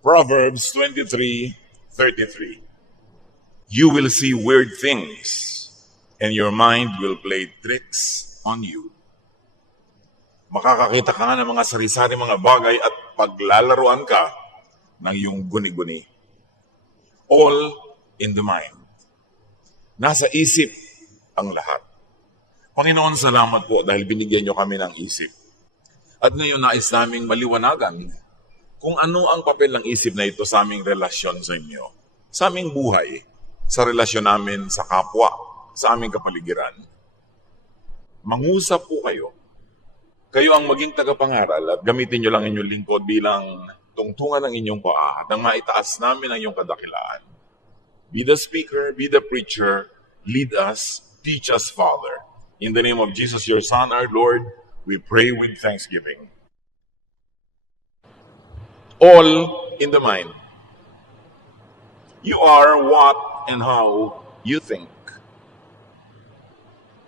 Proverbs 23:33. You will see weird things, and your mind will play tricks on you. Makakakita ka nga ng mga sari-sari mga bagay at paglalaruan ka ng iyong guni-guni. All in the mind. Nasa isip ang lahat. Panginoon, salamat po dahil binigyan niyo kami ng isip. At ngayon nais naming maliwanagan kung ano ang papel ng isip na ito sa aming relasyon sa inyo, sa aming buhay, sa relasyon namin sa kapwa, sa aming kapaligiran. Mangusap po kayo. Kayo ang maging tagapangaral at gamitin nyo lang inyong lingkod bilang tungtungan ng inyong paa at ang maitaas namin ang iyong kadakilaan. Be the speaker, be the preacher, lead us, teach us, Father. In the name of Jesus, your Son, our Lord, we pray with thanksgiving. All in the mind. You are what and how you think.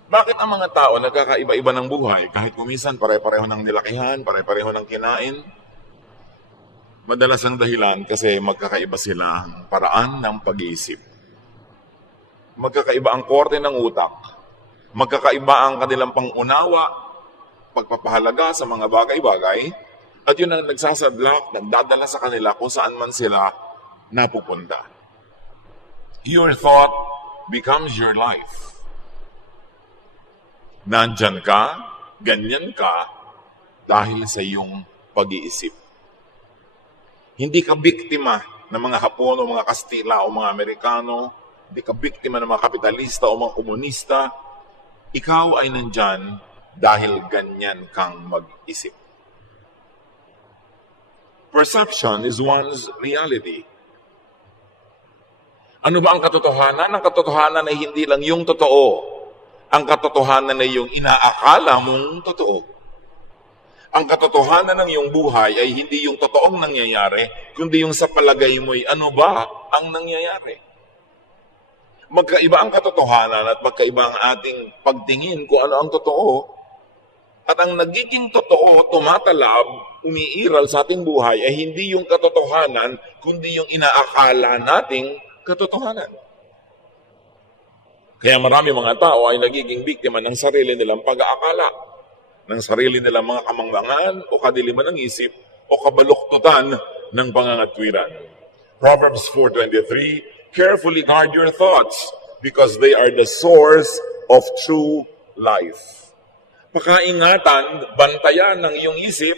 Bakit ang mga tao nagkakaiba-iba ng buhay kahit kumisan pare-pareho ng nilakihan, pare-pareho ng kinain? Madalas ang dahilan kasi magkakaiba sila ang paraan ng pag-iisip. Magkakaiba ang korte ng utak. Magkakaiba ang kanilang pangunawa, pagpapahalaga sa mga bagay-bagay. At yun ang nagsasadlak, nagdadala sa kanila kung saan man sila napupunta. Your thought becomes your life. Nandyan ka, ganyan ka, dahil sa iyong pag-iisip. Hindi ka biktima ng mga Hapon o mga Kastila o mga Amerikano. Hindi ka biktima ng mga kapitalista o mga komunista. Ikaw ay nandyan dahil ganyan kang mag-isip. Perception is one's reality. Ano ba ang katotohanan? Ang katotohanan ay hindi lang yung totoo. Ang katotohanan ay yung inaakala mong totoo. Ang katotohanan ng iyong buhay ay hindi yung totoong nangyayari, kundi yung sa palagay mo'y ano ba ang nangyayari. Magkaiba ang katotohanan at magkaiba ang ating pagtingin kung ano ang totoo. At ang nagiging totoo, tumatalab, umiiral sa ating buhay ay hindi yung katotohanan, kundi yung inaakala nating katotohanan. Kaya marami mga tao ay nagiging biktima ng sarili nilang pag-aakala, ng sarili nilang mga kamangmangan o kadiliman ng isip o kabaluktutan ng pangangatwiran. Proverbs 4:23, carefully guard your thoughts because they are the source of true life. Pakaingatan, bantayan ng iyong isip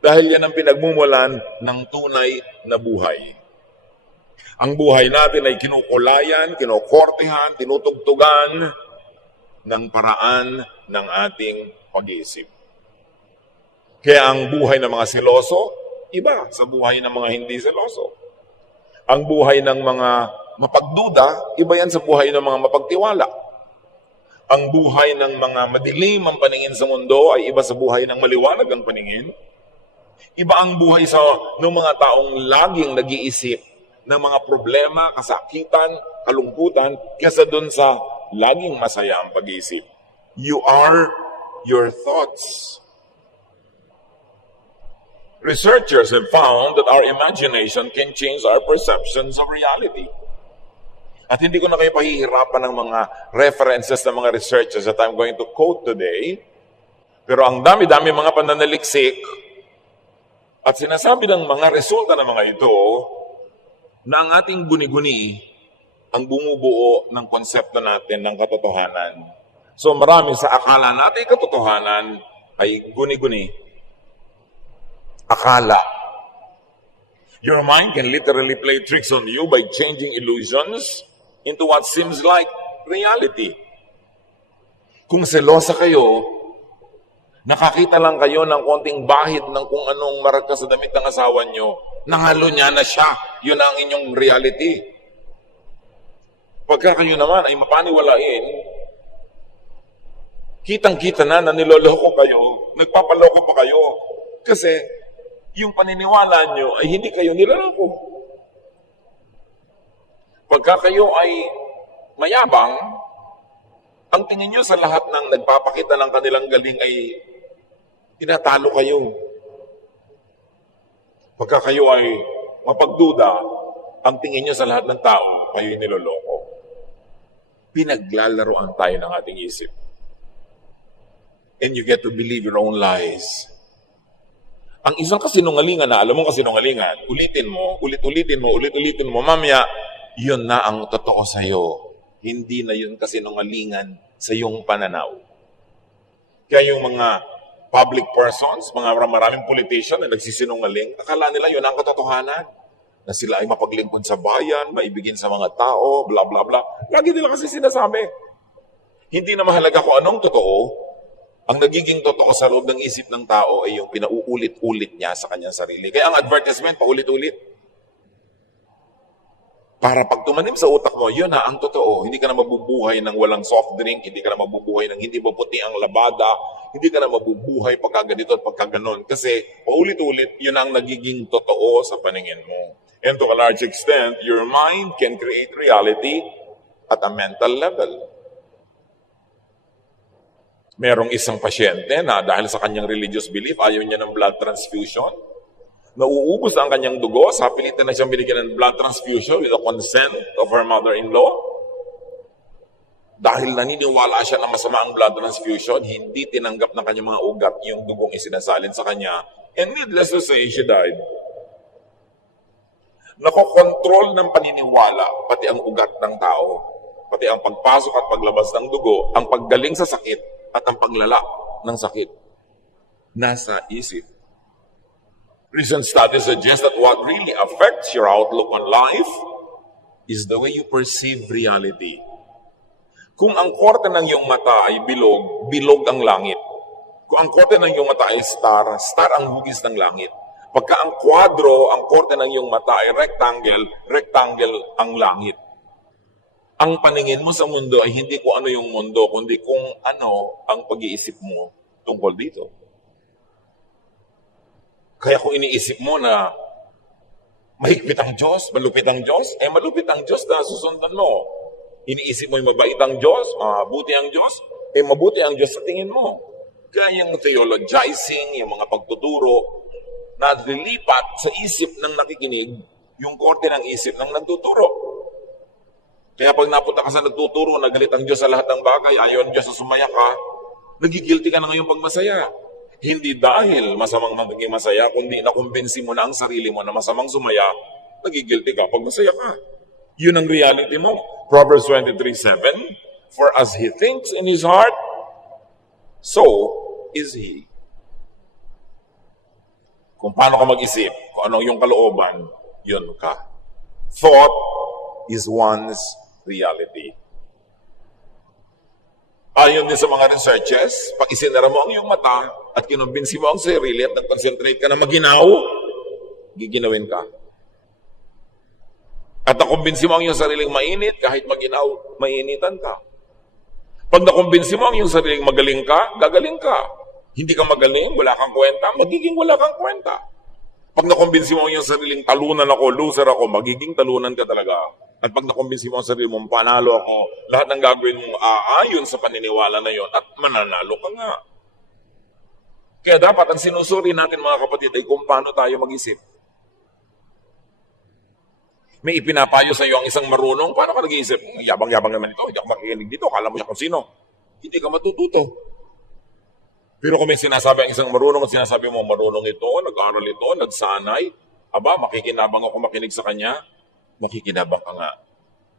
dahil yan ang pinagmumulan ng tunay na buhay. Ang buhay natin ay kinukulayan, kinokortehan, tinutugtugan ng paraan ng ating pag-iisip. Kaya ang buhay ng mga seloso, iba sa buhay ng mga hindi seloso. Ang buhay ng mga mapagduda, iba yan sa buhay ng mga mapagtiwala. Ang buhay ng mga madilim ang paningin sa mundo ay iba sa buhay ng maliwanag ang paningin. Iba ang buhay ng mga taong laging nag-iisip ng mga problema, kasakitan, kalungkutan, kaysa dun sa laging masaya ang pag-iisip. You are your thoughts. Researchers have found that our imagination can change our perceptions of reality. At hindi ko na kayo pahihirapan ng mga references ng mga researchers that I'm going to quote today. Pero ang dami-dami mga pananaliksik at sinasabi ng mga resulta ng mga ito na ang ating guni-guni ang bumubuo ng konsepto natin ng katotohanan. So marami sa akala natin katotohanan ay guni-guni. Akala. Your mind can literally play tricks on you by changing illusions into what seems like reality. Kung selosa kayo, nakakita lang kayo ng konting bahid ng kung anong marka sa damit ng asawa nyo, nangalo niya na siya. Yun ang inyong reality. Pagka kayo naman ay mapaniwalain, kitang-kita na niloloko kayo, nagpapaloko pa kayo. Kasi yung paniniwala nyo ay hindi kayo niloloko. Pagka kayo ay mayabang, ang tingin nyo sa lahat ng nagpapakita ng kanilang galing ay tinatalo kayo. Pagka kayo ay mapagduda, ang tingin nyo sa lahat ng tao, kayo'y niloloko. Pinaglalaroan tayo ng ating isip. And you get to believe your own lies. Ang isang kasinungalingan na alam mo kasinungalingan, ulitin mo, ulit-ulitin mo, mamaya, yun na ang totoo sa'yo. Hindi na yun kasinungalingan sa iyong pananaw. Kaya yung mga public persons, mga maraming politician na nagsisinungaling, akala nila yun ang katotohanan. Na sila ay mapaglingkod sa bayan, maibigin sa mga tao, bla bla bla. Lagi nila kasi sinasabi. Hindi na mahalaga kung anong totoo. Ang nagiging totoo sa loob ng isip ng tao ay yung pinauulit-ulit niya sa kanyang sarili. Kaya ang advertisement, paulit-ulit. Para pag tumanim sa utak mo, yun na ang totoo. Hindi ka na mabubuhay ng walang soft drink, hindi ka na mabubuhay ng hindi maputi ang labada, hindi ka na mabubuhay pagka ganito at pagka ganon. Kasi paulit-ulit, yun ang nagiging totoo sa paningin mo. And to a large extent, your mind can create reality at a mental level. Merong isang pasyente na dahil sa kanyang religious belief, ayaw niya ng blood transfusion. Nauubos ang kanyang dugo, sa pilitan na siyang binigyan ng blood transfusion with the consent of her mother-in-law. Dahil naniniwala siya na masama ang blood transfusion, hindi tinanggap ng kanyang mga ugat yung dugong isinasalin sa kanya. And needless to say, she died. Nakokontrol ng paniniwala, pati ang ugat ng tao, pati ang pagpasok at paglabas ng dugo, ang paggaling sa sakit, at ang paglala ng sakit. Nasa isip. Recent studies suggest that what really affects your outlook on life is the way you perceive reality. Kung ang korte ng iyong mata ay bilog, bilog ang langit. Kung ang korte ng iyong mata ay star, star ang hugis ng langit. Pagka ang kwadro, ang korte ng iyong mata ay rectangle, rectangle ang langit. Ang paningin mo sa mundo ay hindi kung ano yung mundo, kundi kung ano ang pag-iisip mo tungkol dito. Kaya kung iniisip mo na mahigpit ang Diyos, malupit ang Diyos, malupit ang Diyos na susundan mo. Iniisip mo yung mabait ang Diyos, mabuti ang Diyos, mabuti ang Diyos sa tingin mo. Kaya yung theologizing, yung mga pagtuturo, na lilipat sa isip ng nakikinig, yung korte ng isip ng nagtuturo. Kaya pag napunta ka sa nagtuturo, nagalit ang Diyos sa lahat ng bagay, ayaw ang Diyos na sumaya ka, nagigilty ka na ngayon pag masaya. Hindi dahil masamang magiging masaya, kundi nakumbinsi mo na ang sarili mo na masamang sumaya, nagigilty ka pag masaya ka. Yun ang reality mo. Proverbs 23:7, for as he thinks in his heart, so is he. Kung paano ka mag-isip, kung ano yung kalooban, yun ka. Thought is one's reality. Ayon din sa mga researches, pag isinara mo ang iyong mata at kinumbinsi mo ang sarili at nag-concentrate ka na maginaw, giginawin ka. At nakumbinsi mo ang iyong sariling mainit, kahit maginaw, mainitan ka. Pag nakumbinsi mo ang iyong sariling magaling ka, gagaling ka. Hindi ka magaling, wala kang kwenta, magiging wala kang kwenta. Pag nakumbinsi mo ang iyong sariling talunan ako, loser ako, magiging talunan ka talaga. At pag nakumbinsi mo ang sarili mo, panalo ako, lahat ng gagawin mo aayon sa paniniwala na yon at mananalo ka nga. Kaya dapat ang sinusuri natin mga kapatid ay kung paano tayo mag-isip. May ipinapayo sa iyo ang isang marunong, paano ka nag-iisip? Yabang-yabang naman ito, hindi ako makikinig dito, kala mo siya kung sino. Hindi ka matututo. Pero kung may sinasabi ang isang marunong at sinasabi mo, marunong ito, nag-aaral ito, nagsanay, makikinabang ako makinig sa kanya, makikinabang ka nga.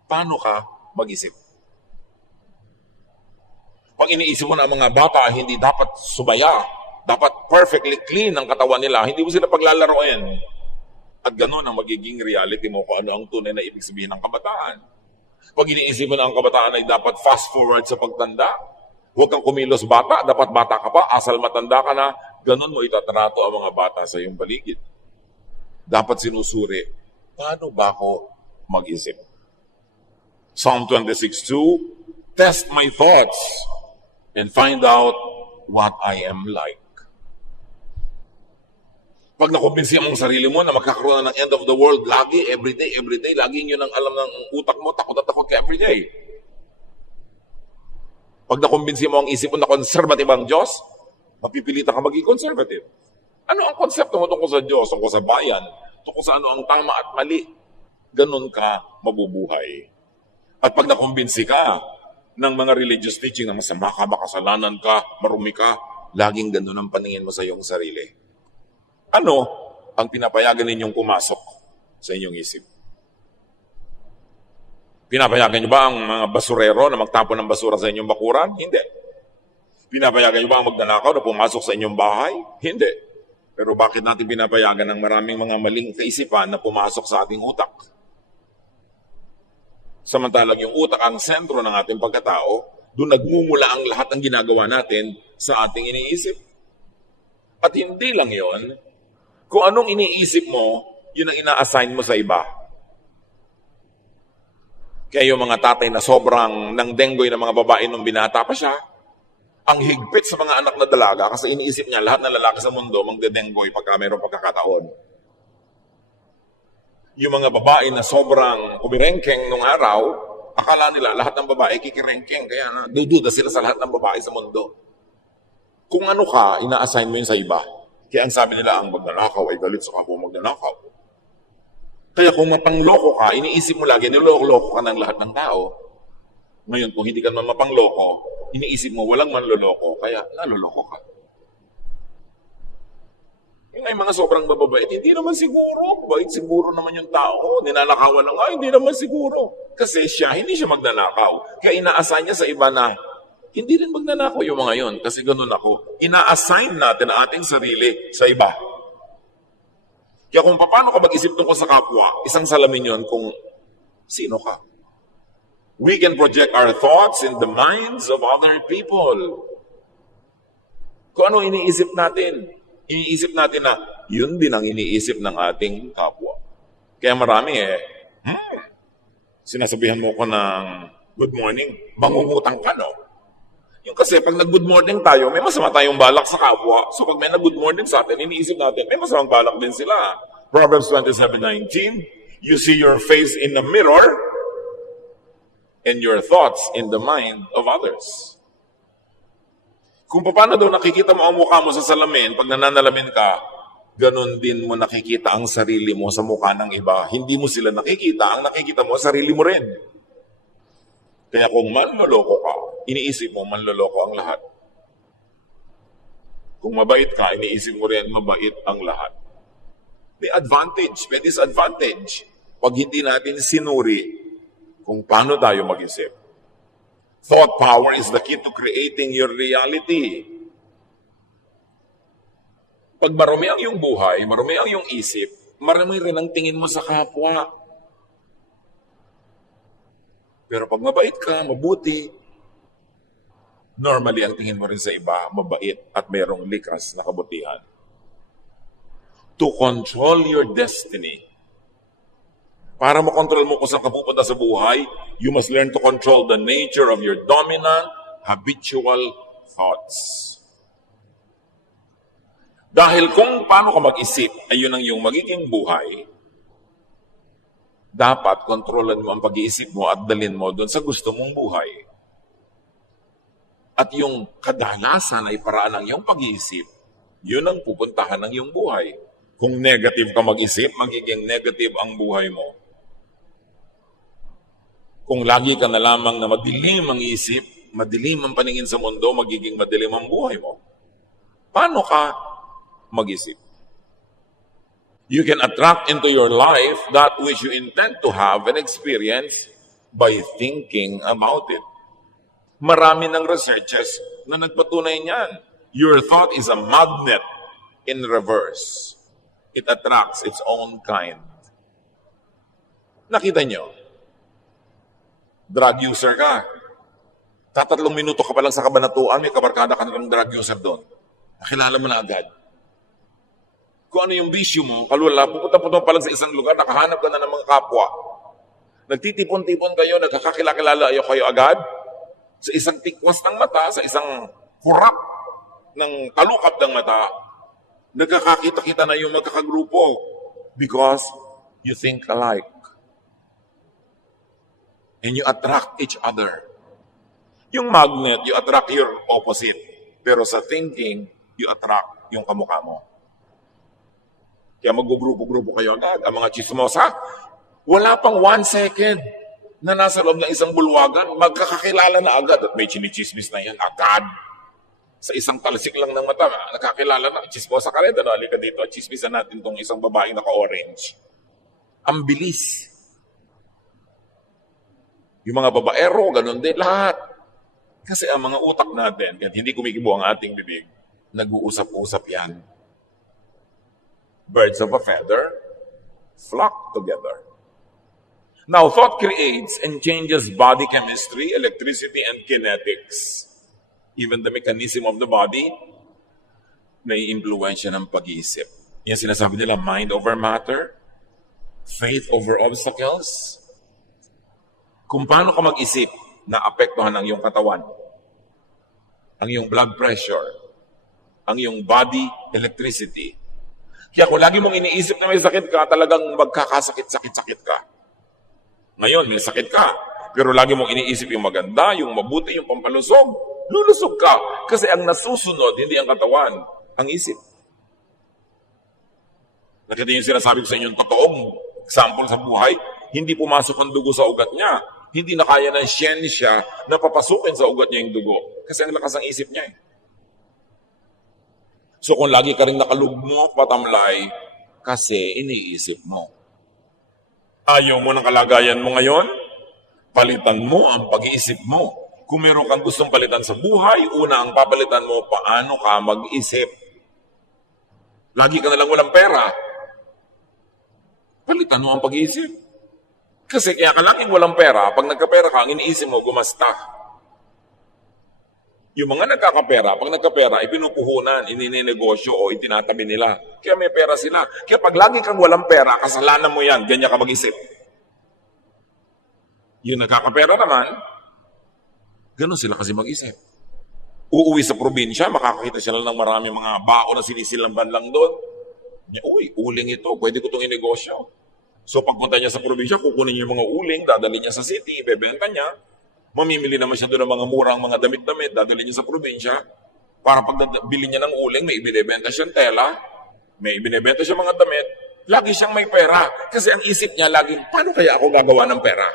Paano ka mag-isip? Pag iniisip mo na ang mga bata, hindi dapat sumaya, dapat perfectly clean ang katawan nila, hindi mo sila paglalaroin. At gano'n ang magiging reality mo kung ano ang tunay na ibig sabihin ng kabataan. Pag iniisip mo na ang kabataan ay dapat fast forward sa pagtanda, huwag kang kumilos bata, dapat bata ka pa, asal matanda ka na, gano'n mo itatrato ang mga bata sa iyong paligid. Dapat sinusuri, paano ba ako mag-isip? Psalm 26:2, test my thoughts and find out what I am like. Pag nakumbinsi mo ang sarili mo na magkakaroon ng end of the world, lagi, everyday, lagi yun ang alam ng utak mo, takot at takot ka everyday. Pag nakumbinsi mo ang isip mo na conservative ang Diyos, mapipilitan ka maging conservative. Ano ang konsepto mo tungkol sa Diyos, tungkol sa bayan, tungkol sa ano ang tama at mali. Ganon ka mabubuhay. At pag nakumbinsi ka ng mga religious teaching na masama ka, makasalanan ka, marumi ka, laging ganon ang paningin mo sa iyong sarili. Ano ang pinapayagan ninyong pumasok sa inyong isip? Pinapayagan niyo ba ang mga basurero na magtapon ng basura sa inyong bakuran? Hindi. Pinapayagan niyo ba ang magnanakaw na pumasok sa inyong bahay? Hindi. Pero bakit natin pinapayagan ng maraming mga maling kaisipan na pumasok sa ating utak? Samantalang yung utak ang sentro ng ating pagkatao, doon nagmumula ang lahat ng ginagawa natin sa ating iniisip. At hindi lang yon, kung anong iniisip mo, yun ang ina-assign mo sa iba. Kaya yung mga tatay na sobrang nang denggoy ng mga babae nung binata pa siya, ang higpit sa mga anak na dalaga kasi iniisip niya lahat ng lalaki sa mundo magdedenggoy pagka mayroong pagkakataon. Yung mga babae na sobrang kumirengkeng nung araw, akala nila lahat ng babae kikirengkeng, kaya dududa sila sa lahat ng babae sa mundo. Kung ano ka, ina-assign mo yun sa iba. Kaya ang sabi nila, ang magnanakaw ay galit sa kapwa magnanakaw. Kaya kung mapangloko ka, iniisip mo lagi, niloko-loko ka ng lahat ng tao. Ngayon, kung hindi ka naman mapangloko, iniisip mo walang manloloko, kaya naloloko ka. Yung ay mga sobrang bababait, hindi naman siguro. Bait siguro naman yung tao. Ninanakawan na nga, hindi naman siguro. Kasi siya, hindi siya magnanakaw. Kaya ina-assign niya sa iba na, hindi rin magnanakaw yung mga yon. Kasi ganun ako. Ina-assign natin ang ating sarili sa iba. Kaya kung paano ka mag-isip tungkol sa kapwa, isang salamin yon kung sino ka. We can project our thoughts in the minds of other people. Kung ano iniisip natin. Iniisip natin na yun din ang iniisip ng ating kapwa. Kaya marami sinasabihan mo ko ng good morning, mangungutang ka, no? Yung kasi pag nag-good morning tayo, may masama tayong balak sa kapwa. So pag may nag-good morning sa atin, iniisip natin, may masamang balak din sila. Proverbs 27:19, you see your face in the mirror and your thoughts in the mind of others. Kung paano daw nakikita mo ang mukha mo sa salamin, pag nananalamin ka, ganun din mo nakikita ang sarili mo sa mukha ng iba. Hindi mo sila nakikita, ang nakikita mo, sarili mo rin. Kaya kung manloloko ka, iniisip mo, manloloko ang lahat. Kung mabait ka, iniisip mo rin, mabait ang lahat. May advantage, may disadvantage. Pag hindi natin sinuri kung paano tayo mag-isip. Thought power is the key to creating your reality. Pag marumi ang iyong buhay, marumi ang iyong isip, marumi rin ang tingin mo sa kapwa. Pero pag mabait ka, mabuti, normally ang tingin mo rin sa iba, mabait at mayroong likas na kabutihan. To control your destiny, para makontrol mo kung saan ka pupunta sa buhay, you must learn to control the nature of your dominant, habitual thoughts. Dahil kung paano ka mag-isip, ayun ang iyong magiging buhay, dapat kontrolan mo ang pag-iisip mo at dalhin mo doon sa gusto mong buhay. At yung kadalasan ay paraan ng iyong pag-iisip, yun ang pupuntahan ng iyong buhay. Kung negative ka mag-isip, magiging negative ang buhay mo. Kung lagi ka na lamang na madilim ang isip, madilim ang paningin sa mundo, magiging madilim ang buhay mo. Paano ka mag-isip? You can attract into your life that which you intend to have and experience by thinking about it. Marami ng researches na nagpatunay niyan. Your thought is a magnet in reverse. It attracts its own kind. Nakita niyo? Drug user ka. Tatatlong minuto ka pa lang sa kabanatuan, may kabarkada ka ng drug user doon. Nakilala mo na agad. Kung ano yung bisyo mo, kalula, pupunta-punta pa lang sa isang lugar, nakahanap ka na ng mga kapwa. Nagtitipon-tipon kayo, nagkakakilala kayo agad. Sa isang tikwas ng mata, sa isang kurap ng talukap ng mata, nagkakakita-kita na yung magkakagrupo because you think alike. And you attract each other. Yung magnet, you attract your opposite. Pero sa thinking, you attract yung kamukha mo. Kaya magugrupo-grupo kayo agad. Ang mga chismosa, wala pang 1 second na nasa loob ng isang bulwagan, magkakakilala na agad at may chinichismis na yan agad. Sa isang talsik lang ng mata, nakakilala na, chismosa ka rin, halika dito, chismisan natin tong isang babaeng naka-orange. Ang bilis. Yung mga babaero, ganun din, lahat. Kasi ang mga utak natin, kahit hindi kumikibo ang ating bibig, nag-uusap-usap yan. Birds of a feather flock together. Now, thought creates and changes body chemistry, electricity, and kinetics. Even the mechanism of the body may influence ng pag-iisip. Yan sinasabi nila, mind over matter, faith over obstacles. Kung paano ka mag-isip, naapektuhan ang iyong katawan, ang iyong blood pressure, ang iyong body electricity. Kaya kung lagi mong iniisip na may sakit ka, talagang magkakasakit-sakit-sakit ka. Ngayon, may sakit ka, pero lagi mong iniisip yung maganda, yung mabuti, yung pampalusog, lulusog ka. Kasi ang nasusunod, hindi ang katawan, ang isip. Nakita yung sinasabi ko sa inyo, totoong example sa buhay, hindi pumasok ang dugo sa ugat niya. Hindi na kaya ng siyensya na papasukin sa ugat niya yung dugo. Kasi ang lakas ng isip niya eh. So kung lagi ka rin nakalugmok, patamlay, kasi iniisip mo. Ayaw mo ng kalagayan mo ngayon, palitan mo ang pag-iisip mo. Kung meron kang gustong palitan sa buhay, una ang papalitan mo, paano ka mag-isip. Lagi ka nalang walang pera. Palitan mo ang pag-iisip. Kasi kaya ka laging walang pera, pag nagkapera ka, ang iniisip mo, gumasta. Yung mga nagkakapera, pag nagkapera, ipinupuhunan, ininegosyo o itinatabi nila. Kaya may pera sila. Kaya pag lagi kang walang pera, kasalanan mo yan, ganyan ka mag-isip. Yung nagkakapera naman, ganun sila kasi mag-isip. Uuwi sa probinsya, makakakita sila ng maraming mga bao na sinisilamban lang doon. Uy, uling ito, pwede ko itong inegosyo. So pagpunta niya sa probinsya, kukunin niya yung mga uling, dadalhin niya sa city, ibebenta niya. Mamimili naman siya doon ng mga murang mga damit-damit, dadalhin niya sa probinsya. Para pag bili niya ng uling, may ibinebenta siyang tela, may ibinebenta siya mga damit, lagi siyang may pera. Kasi ang isip niya lagi, paano kaya ako gagawa ng pera?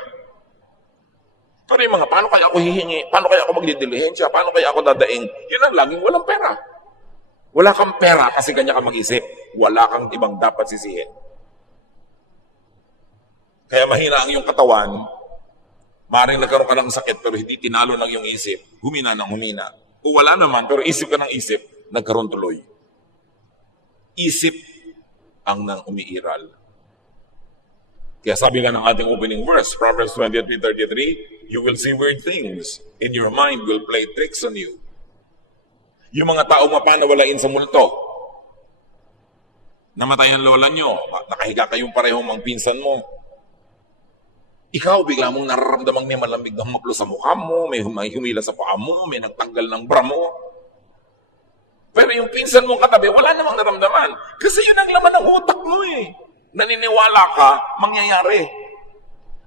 Pero yung mga, paano kaya ako hihingi? Paano kaya ako magdidilihensya? Paano kaya ako dadaing? Yun ang laging walang pera. Wala kang pera kasi kanya ka mag-isip. Wala kang ibang dapat sisihin. Kaya mahina ang iyong katawan, maaaring nagkaroon ka ng sakit pero hindi tinalo ng iyong isip, humina ng humina. O wala naman, pero isip ka ng isip, nagkaroon tuloy. Isip ang nang umiiral. Kaya sabi nga ng ating opening verse, Proverbs 23:33, you will see weird things, and your mind will play tricks on you. Yung mga taong mapanawalain sa multo, namatay ang lola nyo, nakahiga kayong parehong mga pinsan mo, ikaw, bigla mong nararamdamang may malamig na humaplo sa mukha mo, may humila sa paa mo, may nagtanggal ng bra mo. Pero yung pinsan mong katabi, wala namang naramdaman. Kasi yun ang laman ng utak mo eh. Naniniwala ka, mangyayari.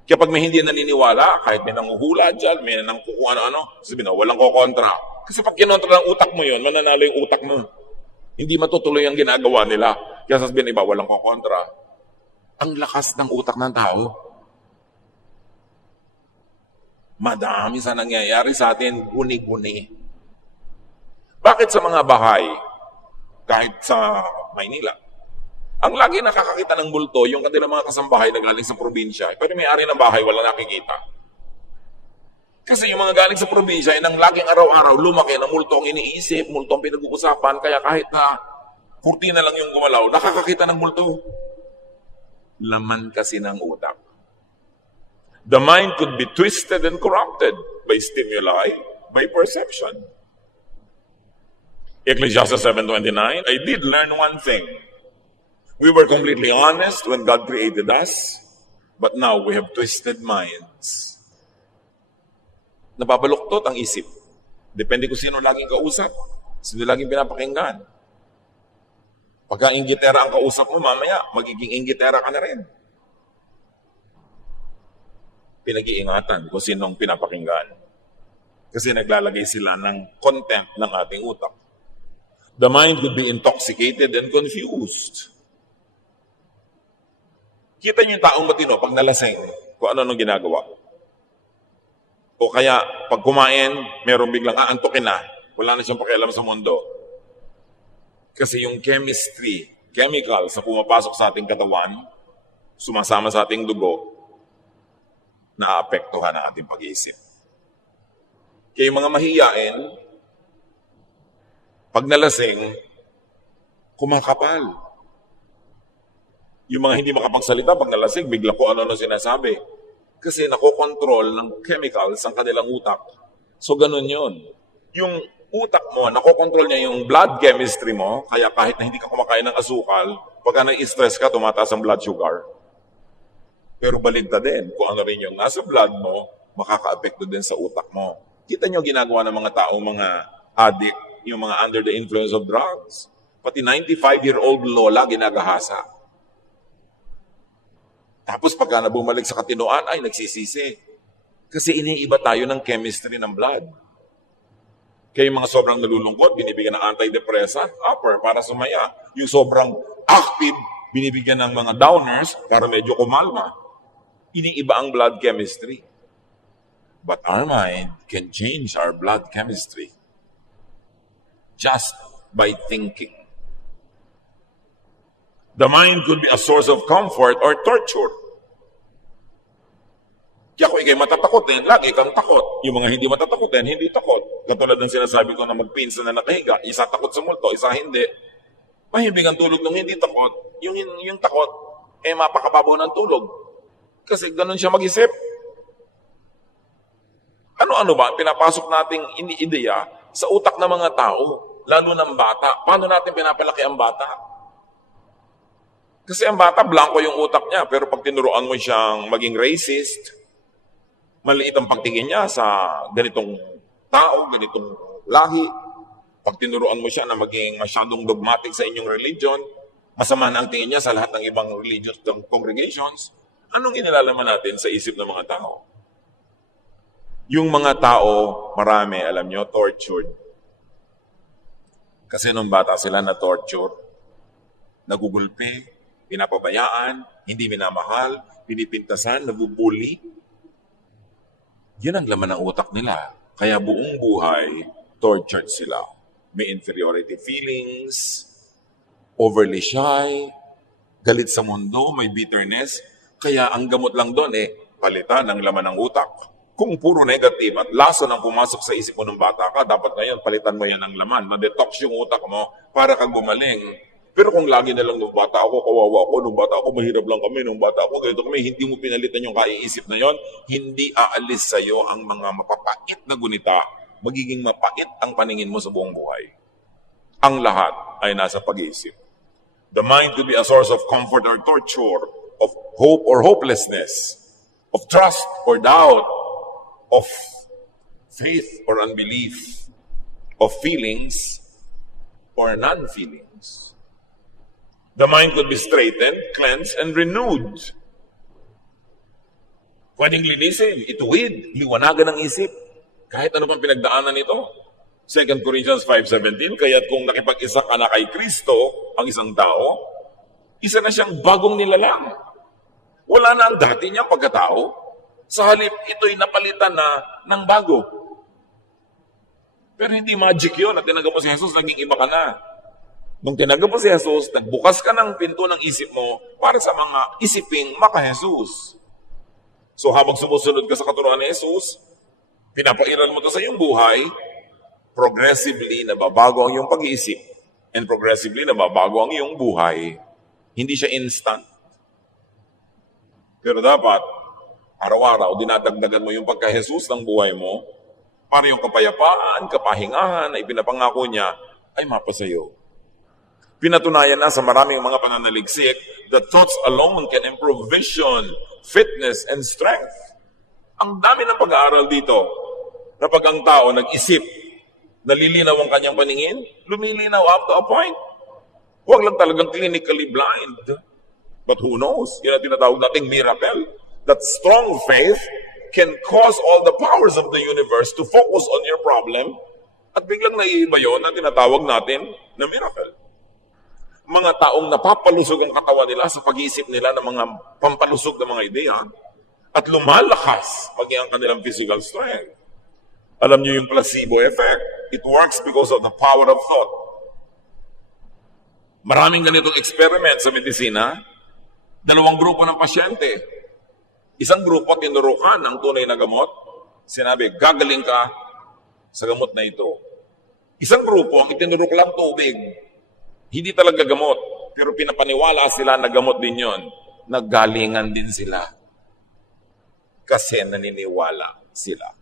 Kaya pag may hindi naniniwala, kahit may nanguhula dyan, may nangkukuha ano-ano, sabihin na, walang kokontra. Kasi pag kinontra ng utak mo yun, mananalo yung utak mo. Hindi matutuloy ang ginagawa nila. Kaya sabihin iba, walang kokontra. Ang lakas ng utak ng tao. Madami sa nangyayari sa atin, guni-guni. Bakit sa mga bahay, kahit sa Maynila, ang lagi nakakakita ng multo, yung kanilang mga kasambahay na galing sa probinsya, pero may-ari ng bahay, wala nakikita. Kasi yung mga galing sa probinsya, nang laging araw-araw, lumaki na multo ang iniisip, multo ang pinag-uusapan, kaya kahit na kurtina lang yung gumalaw, nakakakita ng multo. Laman kasi ng utak. The mind could be twisted and corrupted by stimuli, by perception. Ecclesiastes 7:29, I did learn one thing. We were completely honest when God created us, but now we have twisted minds. Nababaluktot ang isip. Depende kung sino laging kausap, sino laging pinapakinggan. Pagka inggitera ang kausap mo, mamaya magiging inggitera ka na rin. Pinag-iingatan kung sinong pinapakinggan. Kasi naglalagay sila ng content ng ating utak. The mind could be intoxicated and confused. Kita niyo yung taong matino pag nalasing, kung ano ginagawa. O kaya, pag kumain, merong biglang aantukin na. Wala na siyang pakialam sa mundo. Kasi yung chemistry, chemicals na pumapasok sa ating katawan, sumasama sa ating dugo, naaapektuhan ang ating pag-iisip. Kaya yung mga mahiyain, pag nalasing, kumakapal. Yung mga hindi makapagsalita, pag nalasing, bigla ko ano sinasabi. Kasi nakokontrol ng chemicals ang kanilang utak. So, ganun yun. Yung utak mo, nakokontrol niya yung blood chemistry mo, kaya kahit na hindi ka kumakain ng asukal, pagka na-stress ka, tumataas ang blood sugar. Pero baligtad din, kung ano rin yung nasa blood mo, makaka-apekto din sa utak mo. Kita nyo ginagawa ng mga taong mga addict, yung mga under the influence of drugs. Pati 95-year-old lola ginagahasa. Tapos pagka na bumalik sa katinoan, ay nagsisisi. Kasi iniiba tayo ng chemistry ng blood. Kaya yung mga sobrang nalulungkot, binibigyan ng antidepressant, upper, para sumaya. Yung sobrang active, binibigyan ng mga downers para medyo kumalma. Iniiba ang blood chemistry. But our mind can change our blood chemistry just by thinking. The mind could be a source of comfort or torture. Kaya kung ikay matatakotin, lagi kang takot. Yung mga hindi matatakotin, hindi takot. Katulad ng sinasabi ko na magpinsan na nakahiga, isa takot sa multo, isa hindi. Mahimbing ang tulog ng hindi takot. Yung takot, mapakababaw ng tulog. Kasi ganun siya mag-isip. Ano-ano ba? Pinapasok nating ideya sa utak ng mga tao, lalo ng bata. Paano natin pinapalaki ang bata? Kasi ang bata, blanco yung utak niya. Pero pag tinuruan mo siyang maging racist, maliit ang pagtingin niya sa ganitong tao, ganitong lahi. Pag tinuruan mo siya na maging masyadong dogmatic sa inyong religion, masama na ang tingin niya sa lahat ng ibang religious congregations. Anong inilalaman natin sa isip ng mga tao? Yung mga tao, marami, alam nyo, tortured. Kasi nung bata sila na torture, nagugulpi, pinapabayaan, hindi minamahal, pinipintasan, nabubuli. Yan ang laman ng utak nila. Kaya buong buhay, tortured sila. May inferiority feelings, overly shy, galit sa mundo, may bitterness. Kaya ang gamot lang doon palitan ng laman ng utak. Kung puro negative at laso nang pumasok sa isip mo ng bata ka, dapat ngayon palitan mo yan ng laman. Ma-detox yung utak mo para kang gumaling. Pero kung lagi na lang nung bata ako, kawawa ako, nung bata ako, mahirap lang kami, nung bata ako, ganito kami, hindi mo pinalitan yung kaiisip na yon, hindi aalis sa'yo ang mga mapapait na gunita, magiging mapait ang paningin mo sa buong buhay. Ang lahat ay nasa pag-iisip. The mind could be a source of comfort or torture, of hope or hopelessness, of trust or doubt, of faith or unbelief, of feelings or non-feelings. The mind could be straightened, cleansed, and renewed. Pwedeng linisin, ituwid, liwanagan ng isip. Kahit ano pang pinagdaanan nito. 2 Corinthians 5:17, kaya't kung nakipag-isa ka na kay Kristo, ang isang tao, isa na siyang bagong nilalang. Wala na ang dati niyang pagkatao. Sa halip, ito'y napalitan na ng bago. Pero hindi magic yun. At tinanggap mo si Jesus, naging iba ka na. Nung tinanggap mo si Jesus, nagbukas ka ng pinto ng isip mo para sa mga isiping maka-Jesus. So habang sumusunod ka sa katuruan ni Jesus, pinapairal mo to sa iyong buhay, progressively nababago ang iyong pag-iisip and progressively nababago ang iyong buhay. Hindi siya instant. Pero dapat, araw-araw, dinadagdagan mo yung pagka-Jesus ng buhay mo para yung kapayapaan, kapahingahan na ipinapangako niya ay mapasayo. Pinatunayan na sa maraming mga pananaliksik that thoughts alone can improve vision, fitness, and strength. Ang dami ng pag-aaral dito na pag ang tao nag-isip, nalilinaw ang kanyang paningin, lumilinaw up to a point. Huwag lang talagang clinically blind. But who knows? Yan ang tinatawag nating miracle. That strong faith can cause all the powers of the universe to focus on your problem at biglang naiiba yun na tinatawag natin na miracle. mga taong napapalusog ang katawan nila sa pag-iisip nila ng mga pampalusog na mga ideya at lumalakas pag ang kanilang physical strength. Alam niyo yung placebo effect. It works because of the power of thought. Maraming ganitong experiment sa medisina. Dalawang grupo ng pasyente. Isang grupo tinurukan ng tunay na gamot. Sinabi, gagaling ka sa gamot na ito. Isang grupo, ang itinurok lang tubig. Hindi talaga gamot. Pero pinapaniwala sila na gamot din yon. Naggalingan din sila. Kasi naniniwala sila.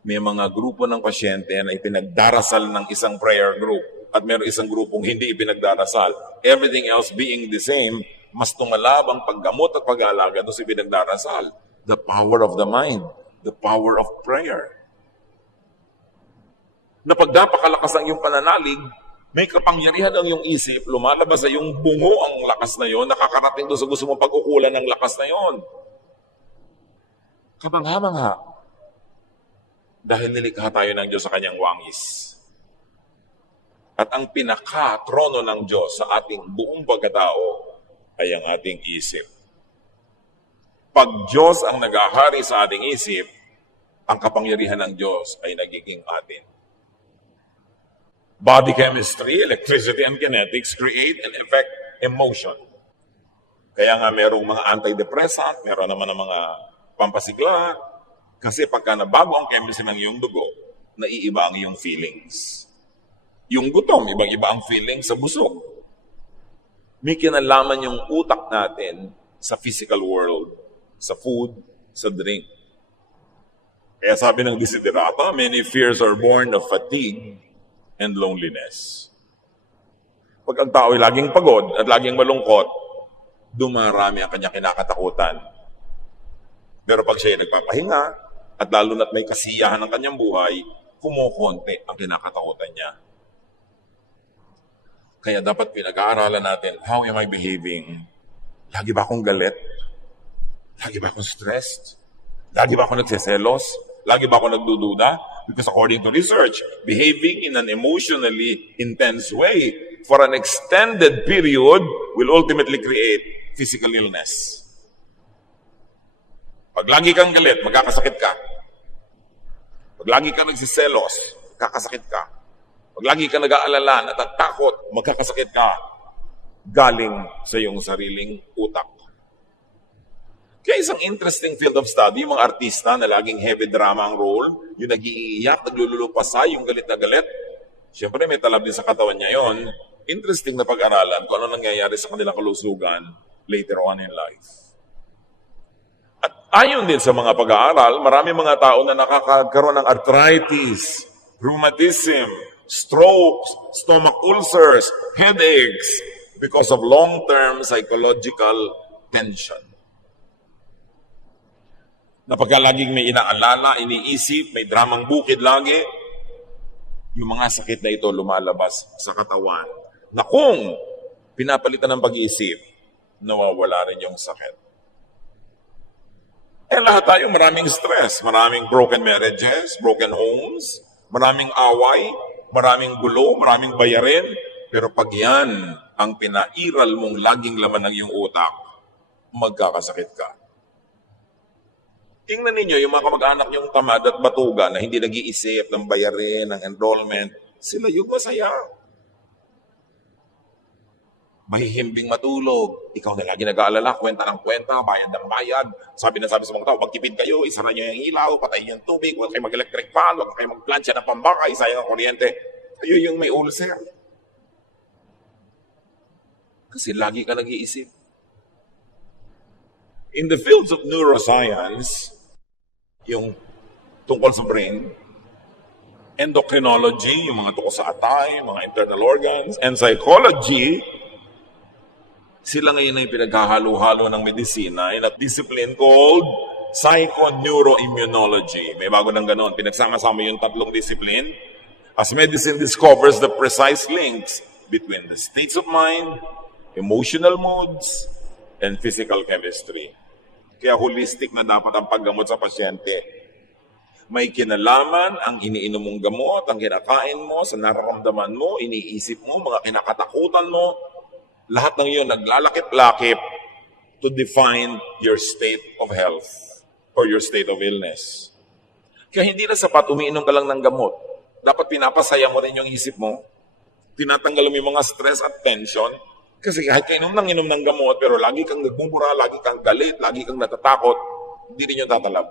May mga grupo ng pasyente na ipinagdarasal ng isang prayer group at meron isang grupong hindi ipinagdarasal. Everything else being the same, mas tumalab ang paggamot at pag-aalaga doon sa ipinagdarasal. The power of the mind, the power of prayer. Na pag napakalakas ang iyong pananalig, may kapangyarihan ang iyong isip, lumalabas sa iyong bungo ang lakas na yon, nakakarating doon sa gusto mong pag-ukulan ng lakas na yon. Kabangha-mangha. Dahil nilikha tayo ng Diyos sa kanyang wangis. At ang pinaka-trono ng Diyos sa ating buong pagkatao ay ang ating isip. Pag Diyos ang nag-ahari sa ating isip, ang kapangyarihan ng Diyos ay nagiging atin. Body chemistry, electricity, and kinetics create and affect emotion. Kaya nga merong mga antidepressant, meron naman ng mga pampasigla, kasi pagka nabago ang chemistry ng iyong dugo, naiiba ang iyong feelings. Yung gutom, ibang-iba ang feelings sa busog. May kinalaman yung utak natin sa physical world, sa food, sa drink. Kaya sabi ng Desiderata, many fears are born of fatigue and loneliness. Pag ang tao ay laging pagod at laging malungkot, dumarami ang kanyang kinakatakutan. Pero pag siya ay nagpapahinga, at lalo na't may kasiyahan ng kanyang buhay, kumukonti ang kinakatakutan niya. Kaya dapat pinag-aaralan natin, how am I behaving? Lagi ba akong galit? Lagi ba akong stressed? Lagi ba akong nagseselos? Lagi ba akong nagdududa? Because according to research, behaving in an emotionally intense way for an extended period will ultimately create physical illness. Pag lagi kang galit, magkakasakit ka. Pag lagi kang nagsiselos, magkakasakit ka. Pag lagi kang nag-aalala, natatakot, magkakasakit ka. Galing sa iyong sariling utak. Kaya isang interesting field of study, yung mga artista na laging heavy drama ang role, yung nag-iiyak, naglululupasa, yung galit na galit. Siyempre may talab din sa katawan niya yon. Interesting na pag-aralan kung ano nangyayari sa kanilang kalusugan later on in life. At ayon din sa mga pag-aaral, marami mga tao na nakakaroon ng arthritis, rheumatism, strokes, stomach ulcers, headaches, because of long-term psychological tension. Na pagka laging may inaalala, iniisip, may dramang bukid lagi, yung mga sakit na ito lumalabas sa katawan. Na kung pinapalitan ng pag-iisip, nawawala rin yung sakit. Lahat tayo maraming stress, maraming broken marriages, broken homes, maraming away, maraming gulo, maraming bayarin. Pero pag yan ang pinairal mong laging laman ng iyong utak, magkakasakit ka. Tingnan ninyo yung mga kamag-anak niyong tamad at batuga na hindi nag-iisip ng bayarin, ng enrollment, sila yung masaya. Mahihimbing matulog. Ikaw na lagi nag-aalala, kwenta ng kwenta, bayad ng bayad. Sabi sa mga tao, magtipid kayo, isara niyo yung ilaw, patayin yung tubig, huwag kayo mag-electric fan, huwag kayo mag-plancha ng pambaka, isayang ang kuryente. Kayo yung may ulcer. Kasi lagi ka nag-iisip. In the fields of neuroscience, yung tungkol sa brain, endocrinology, yung mga tungkol sa atay, mga internal organs, and psychology, sila ngayon ay pinaghahalo-halo ng medisina in a discipline called psychoneuroimmunology. May bago ng ganon. Pinagsama-sama yung tatlong discipline as medicine discovers the precise links between the states of mind, emotional moods, and physical chemistry. Kaya holistic na dapat ang paggamot sa pasyente. May kinalaman ang iniinom mong gamot, ang kinakain mo, sa nararamdaman mo, iniisip mo, mga kinakatakutan mo. Lahat ng iyon naglalakip-lakip to define your state of health or your state of illness. Kaya hindi na sapat umiinom ka lang ng gamot. Dapat pinapasaya mo rin yung isip mo. Tinatanggal mo yung mga stress at tension. Kasi kahit ka inom ng gamot, pero lagi kang nagbubura, lagi kang galit, lagi kang natatakot, hindi rin yung tatalab.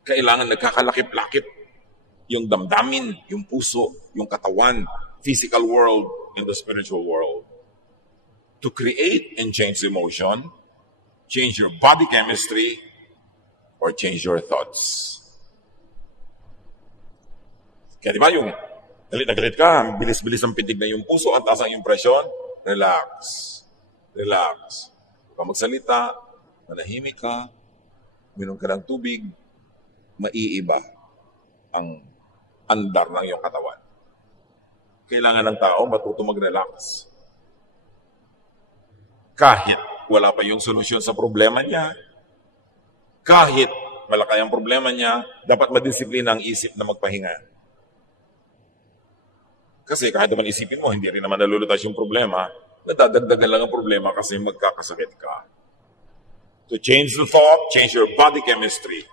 Kailangan nagkakalakip-lakip yung damdamin, yung puso, yung katawan, physical world, and the spiritual world. To create and change emotion, change your body chemistry, or change your thoughts. Kaya di ba yung galit na galit ka, bilis-bilis ang pitig na yung puso, ang taas ang impresyon, relax. Relax. Huwag ka magsalita, manahimik ka, uminom ka ng tubig, maiiba ang andar ng iyong katawan. Kailangan ng tao matuto mag-relax. Kahit wala pa yung solusyon sa problema niya, kahit malaki ang problema niya, dapat madisiplina ang isip na magpahinga. Kasi kahit naman isipin mo, hindi rin naman nalulutas yung problema, nadadagdagan lang ang problema kasi magkakasakit ka. To change the thought, change your body chemistry.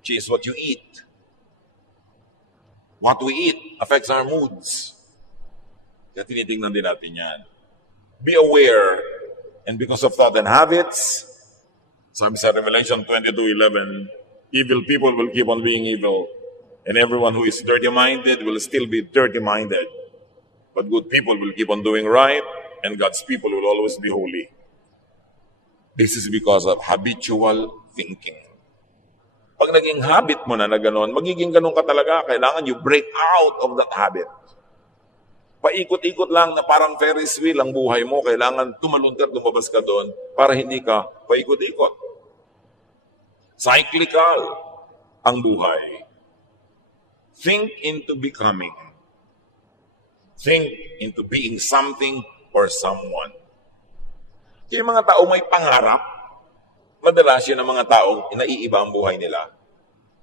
Change what you eat. What we eat affects our moods. Kaya tinitingnan din natin yan. Be aware, and because of thought and habits, sabi sa Revelation 22:11, evil people will keep on being evil, and everyone who is dirty-minded will still be dirty-minded. But good people will keep on doing right, and God's people will always be holy. This is because of habitual thinking. Pag naging habit mo na gano'n, magiging gano'n ka talaga. Kailangan you break out of that habit. Paikot-ikot lang na parang Ferris wheel ang buhay mo. Kailangan tumalon ka, lumabas ka doon para hindi ka paikot-ikot. Cyclical ang buhay. Think into becoming. Think into being something or someone. Kaya yung mga tao may pangarap, madalas yun ang mga taong naiiba ang buhay nila.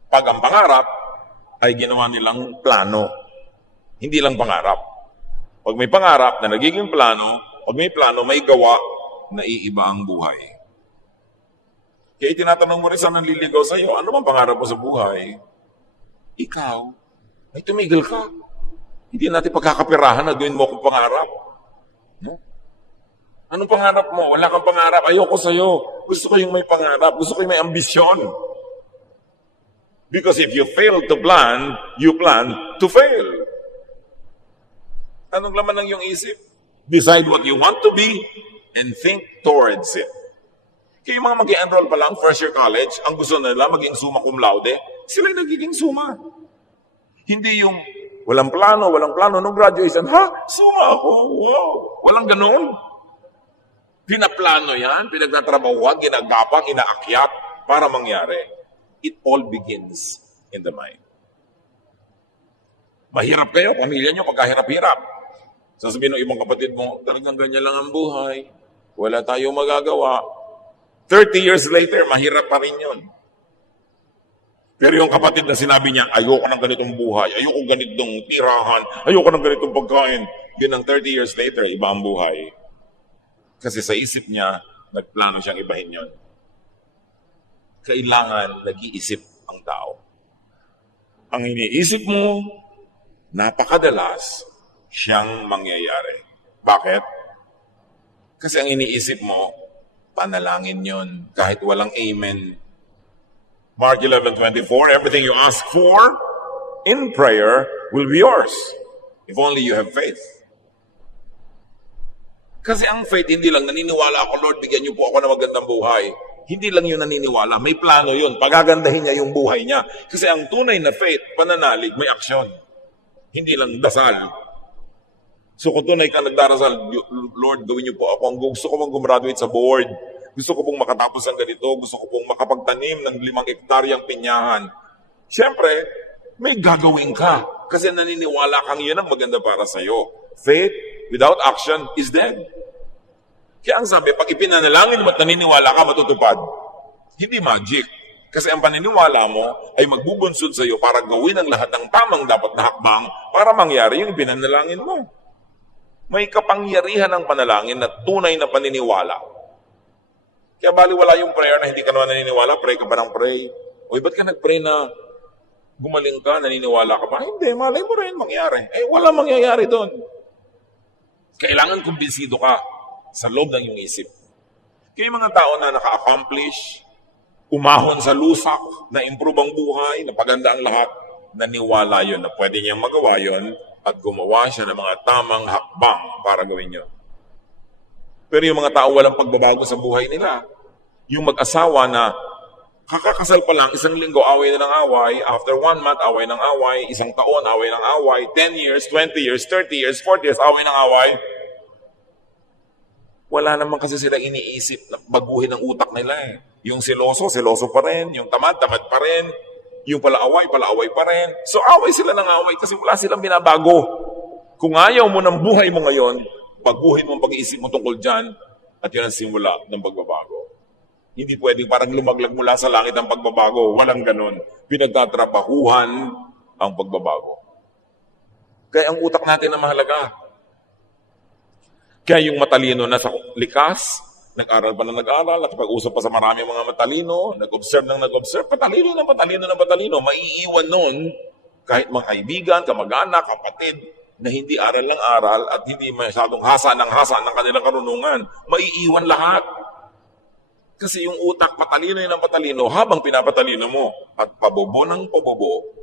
Pag ang pangarap ay ginawa nilang plano, hindi lang pangarap. Pag may pangarap na nagiging plano, pag may plano, may gawa, naiiba ang buhay. Kaya tinatanong mo rin sa nanliligaw sa iyo, ano bang pangarap mo sa buhay? Ikaw, ay tumigil ka. Hindi natin pagkakapirahan na gawin mo akong pangarap. No? Anong pangarap mo? Wala kang pangarap. Ayoko sa'yo. Gusto ko yung may pangarap. Gusto ko yung may ambisyon. Because if you fail to plan, you plan to fail. Anong laman ng iyong isip? Decide what you want to be and think towards it. Kaya yung mga mag-enroll pa lang, first year college, ang gusto nila maging summa cum laude, sila yung nagiging summa. Hindi yung walang plano, nung graduation, ha? Summa ako, wow. Walang ganon. Pinaplano yan, pinagtatrabahuan, ginagapang, inaakyat para mangyari. It all begins in the mind. Mahirap kayo, pamilya nyo, pagkahirap-hirap. Sasabihin ng ibang kapatid mo, talagang ganyan lang ang buhay. Wala tayong magagawa. 30 years later, mahirap pa rin yun. Pero yung kapatid na sinabi niya, ayoko ng ganitong buhay, ayoko ganitong tirahan, ayoko ng ganitong pagkain. Yun ang 30 years later, iba ang buhay. Kasi sa isip niya, nagplano siyang ibahin yun. Kailangan nag-iisip ang tao. Ang iniisip mo, napakadalas, siyang mangyayari. Bakit? Kasi ang iniisip mo, panalangin yun, kahit walang amen. Mark 11:24, everything you ask for in prayer will be yours, if only you have faith. Kasi ang faith, hindi lang naniniwala ako, Lord, bigyan niyo po ako ng magandang buhay. Hindi lang yun naniniwala, may plano yun. Pagagandahin niya yung buhay niya. Kasi ang tunay na faith, pananalig, may aksyon. Hindi lang dasal. So kung tunay ka nagdarasal, Lord, gawin niyo po ako. Gusto ko pong gumraduate sa board. Gusto ko pong makatapos ng ganito. Gusto ko pong makapagtanim ng 5 hektaryang pinyahan. Siyempre, may gagawin ka. Kasi naniniwala kang yun ang maganda para sa'yo. Faith without action is dead. Kaya ang sabi, pag ipinanalangin mo at naniniwala ka, matutupad. Hindi magic. Kasi ang paniniwala mo ay magbubunsod sa iyo para gawin ang lahat ng tamang dapat na hakbang para mangyari yung pinanalangin mo. May kapangyarihan ng panalangin na tunay na paniniwala. Kaya baliwala yung prayer na hindi ka naman naniniwala, pray ka pa ng pray. O ba't ka nag-pray na gumaling ka, naniniwala ka pa? Hindi, malay mo rin mangyari. Wala mangyayari doon. Kailangan kumbinsido ka sa loob ng iyong isip. Kaya yung mga tao na naka-accomplish, umahon sa lusak, na-improve ang buhay, napaganda ang lahat, naniwala yun na pwede niyang magawa yun at gumawa siya ng mga tamang hakbang para gawin yun. Pero yung mga tao walang pagbabago sa buhay nila, yung mag-asawa na kakakasal pa lang, isang linggo away na ng away, after 1 month away ng away, isang taon away ng away, 10 years, 20 years, 30 years, 40 years away ng away, wala naman kasi sila iniisip na baguhin ang utak nila eh. Yung seloso pa rin. Yung tamad pa rin. Yung palaaway pa rin. So away sila ng away kasi wala silang binabago. Kung ayaw mo ng buhay mo ngayon, baguhin mo ang pag-iisip mo tungkol dyan at yun ang simula ng pagbabago. Hindi pwedeng parang lumaglag mula sa langit ang pagbabago. Walang ganun. Pinagtatrabahuhan ang pagbabago. Kaya ang utak natin na mahalaga. Kaya yung matalino na sa likas, nag-aral pa na nag-aral, nakipag-usap pa sa marami mga matalino, nag-observe ng nag-observe, patalino, maiiwan nun kahit mga kaibigan, kamag-anak, kapatid, na hindi aral ng aral at hindi masyadong hasa ng kanilang karunungan, maiiwan lahat. Kasi yung utak, patalino yun ang patalino habang pinapatalino mo at pabobo ng pabobo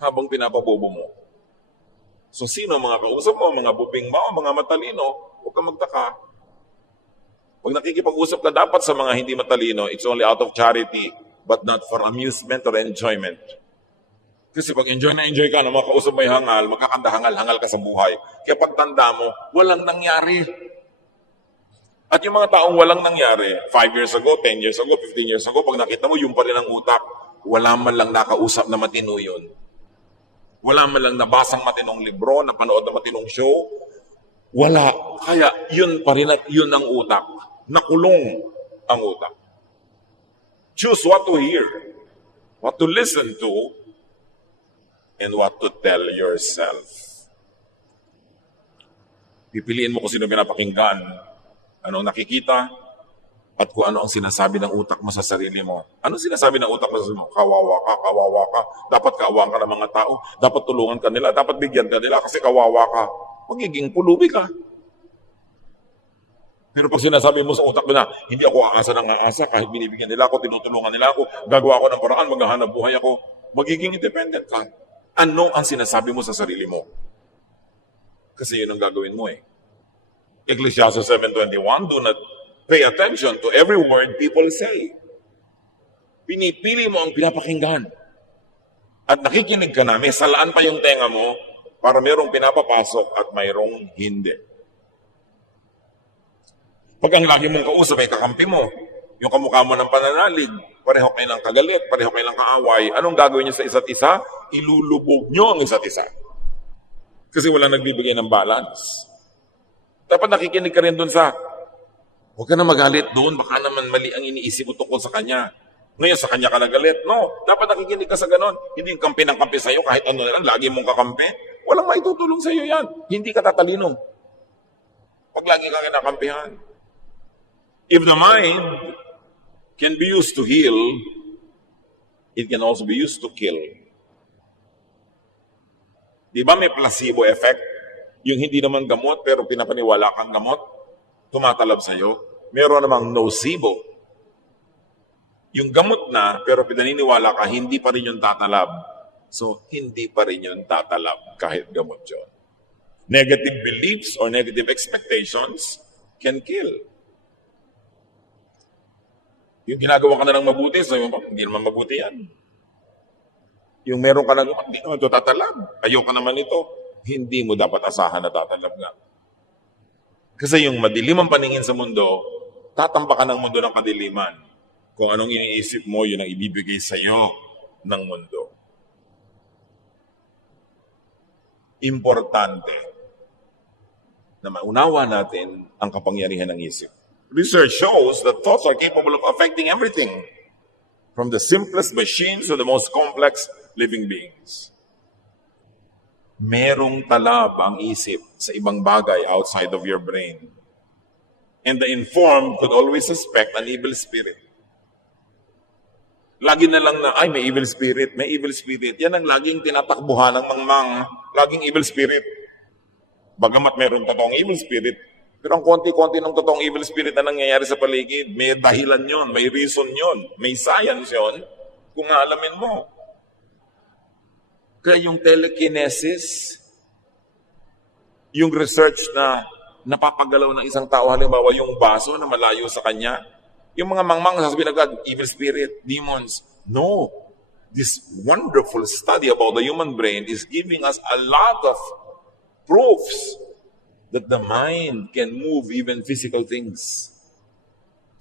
habang pinapabobo mo. So sino ang mga kausap mo, mga buping mo, mga matalino, huwag kang magtaka. Pag nakikipag-usap ka dapat sa mga hindi matalino, it's only out of charity, but not for amusement or enjoyment. Kasi pag enjoy ka na makausap mo yung hangal, makakanda-hangal ka sa buhay. Kaya pagtanda mo, walang nangyari. At yung mga taong walang nangyari, 5 years ago, 10 years ago, 15 years ago, pag nakita mo, yung pa rin ang utak, wala man lang nakausap na matino yun. Wala man lang nabasang matinong libro, napanood na matinong show. Wala. Kaya yun pa rin at yun ang utak. Nakulong ang utak. Choose what to hear, what to listen to, and what to tell yourself. Pipiliin mo kung sino pinapakinggan, anong nakikita, at kung ano ang sinasabi ng utak mo sa sarili mo. Anong sinasabi ng utak mo sa sarili mo? Kawawa ka. Dapat kaawaan ka ng mga tao. Dapat tulungan ka nila. Dapat bigyan ka nila kasi kawawa ka. Magiging pulubi ka. Pero pag sinasabi mo sa utak mo na, hindi ako aasa ng aasa, kahit binibigyan nila ako, tinutulungan nila ako, gagawa ako ng paraan, maghahanap buhay ako, magiging independent ka. Ano ang sinasabi mo sa sarili mo? Kasi yun ang gagawin mo eh. Ecclesiastes 7:21, do not pay attention to every word people say. Pinipili mo ang pinapakinggan. At nakikinig ka na, may salaan pa yung tenga mo para mayroong pinapapasok at mayroong hindi. Pag ang lagi mong kausap ay kakampi mo, yung kamukha mo ng pananalig, pareho kayo ng kagalit, pareho kayo ng kaaway, anong gagawin nyo sa isa't isa? Ilulubog nyo ang isa't isa. Kasi wala nagbibigay ng balance. Dapat nakikinig ka rin dun sa huwag ka na magalit doon, baka naman mali ang iniisip mo tungkol sa kanya. Ngayon, sa kanya ka nagalit. No, dapat nakikinig ka sa ganon. Hindi yung kampi ng kampi sa'yo, kahit ano na lang, lagi mong kakampi. Walang maitutulong sa'yo yan. Hindi ka tatalino. Pag lagi ka kinakampihan. If the mind can be used to heal, it can also be used to kill. Di ba may placebo effect? Yung hindi naman gamot, pero pinapaniwala kang gamot, tumatalab sa'yo. Meron namang nocebo. Yung gamot na, pero pinaniniwala ka, hindi pa rin yung tatalab. So, hindi pa rin yung tatalab kahit gamot yun. Negative beliefs or negative expectations can kill. Yung ginagawa ka na ng mabuti, so hindi naman mabuti yan. Yung meron ka na, hindi naman ito tatalab. Ayoko naman ito. Hindi mo dapat asahan na tatalab nga. Kasi yung madilim ang paningin sa mundo, tatambakan ng mundo ng kadiliman. Kung anong iniisip mo, yun ang ibibigay sa iyo ng mundo. Importante na maunawa natin ang kapangyarihan ng isip. Research shows that thoughts are capable of affecting everything From the simplest machines to the most complex living beings. Merong talab ang isip sa ibang bagay outside of your brain. And the informed could always suspect an evil spirit. Lagi na lang na, ay, may evil spirit, may evil spirit. Yan ang laging tinatakbuhan ng mangmang, laging evil spirit. Bagamat meron totoong evil spirit, pero ang konti-konti ng totoong evil spirit na nangyayari sa paligid, may dahilan yon, may reason yon, may science yon, kung alamin mo. Kaya yung telekinesis, yung research na napapagalaw ng isang tao, halimbawa yung baso na malayo sa kanya, yung mga mangmang sasabihin agad, evil spirit, demons. No. This wonderful study about the human brain is giving us a lot of proofs that the mind can move even physical things.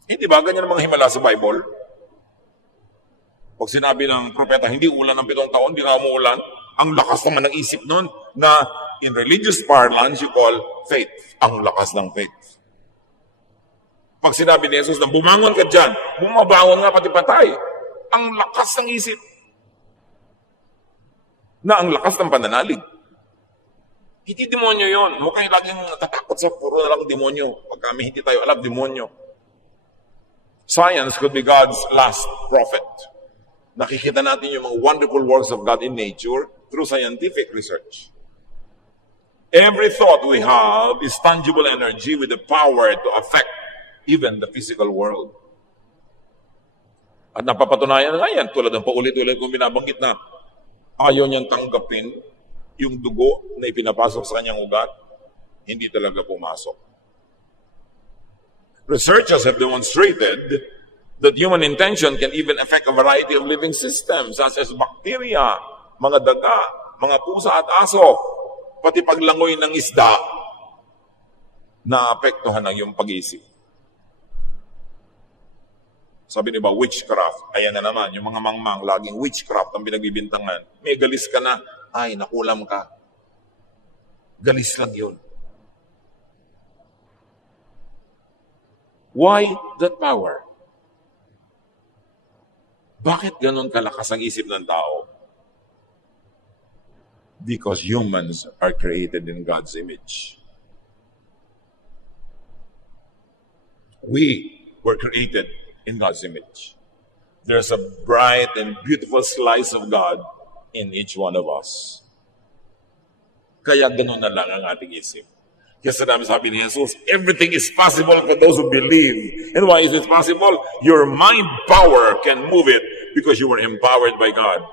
Hindi ba ganyan ang mga himala sa Bible? Pag sinabi ng propeta, hindi ulan ng 7 taon, hindi na umuulan, ang lakas naman ng isip nun na in religious parlance you call faith. Ang lakas ng faith. Pag sinabi ni Jesus na bumangon ka dyan, bumabangon nga pati patay. Ang lakas ng isip. Na ang lakas ng pananalig. Hindi demonyo yon. Mukhang laging natatakot sa puro na lang demonyo. Pag kami hindi tayo alam, demonyo. Science could be God's last prophet. Nakikita natin yung mga wonderful works of God in nature through scientific research. Every thought we have is tangible energy with the power to affect even the physical world. At napapatunayan nga yan, tulad ng paulit-ulit kong binabanggit na ayaw niyang tanggapin yung dugo na ipinapasok sa kanyang ugat, hindi talaga pumasok. Researchers have demonstrated that human intention can even affect a variety of living systems such as bacteria, mga daga, mga pusa at aso, pati paglangoy ng isda, naapektuhan ng iyong pag-iisip. Sabi niyo ba, witchcraft? Ayan na naman, yung mga mangmang, laging witchcraft ang pinagbibintangan. May galis ka na, ay, nakulam ka. Galis lang yun. Why that power? Bakit ganun kalakas ang isip ng tao? Because humans are created in God's image. We were created in God's image. There's a bright and beautiful slice of God in each one of us. Kaya ganun na lang ang ating isip. Kaya sabi ni Jesus, everything is possible for those who believe. And why is it possible? Your mind power can move it because you were empowered by God.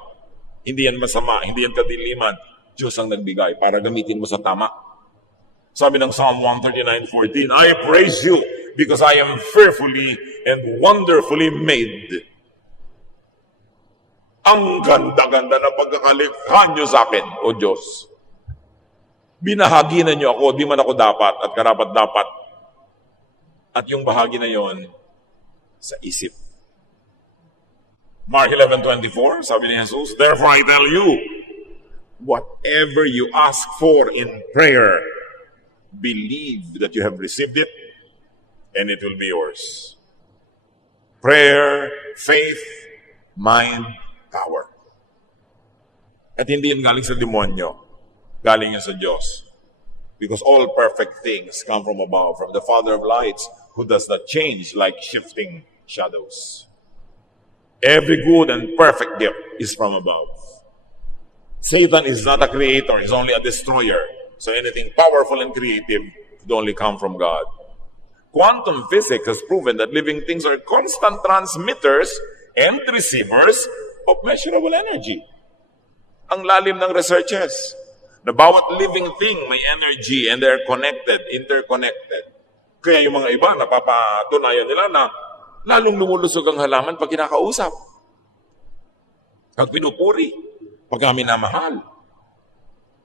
Hindi yan masama, hindi yan kadiliman. Diyos ang nagbigay para gamitin mo sa tama. Sabi ng Psalm 139:14, I praise you because I am fearfully and wonderfully made. Ang ganda-ganda ng pagkakalikha nyo sa akin, O Diyos. Binahagi na nyo ako, di man ako dapat at karapat-dapat. At yung bahagi na yon sa isip. Mark 11:24, sabi ni Jesus, therefore I tell you, whatever you ask for in prayer, believe that you have received it, and it will be yours. Prayer, faith, mind, power. At hindi yan galing sa demonyo. Galing yan sa Diyos. Because all perfect things come from above, from the Father of lights, who does not change like shifting shadows. Every good and perfect gift is from above. Satan is not a creator, he's only a destroyer. So anything powerful and creative could only come from God. Quantum physics has proven that living things are constant transmitters and receivers of measurable energy. Ang lalim ng researches na bawat living thing may energy and they're connected, interconnected. Kaya yung mga iba, napapatunayan nila na lalong lumulusog ang halaman pag kinakausap. Pag pinupuri, pag minamahal.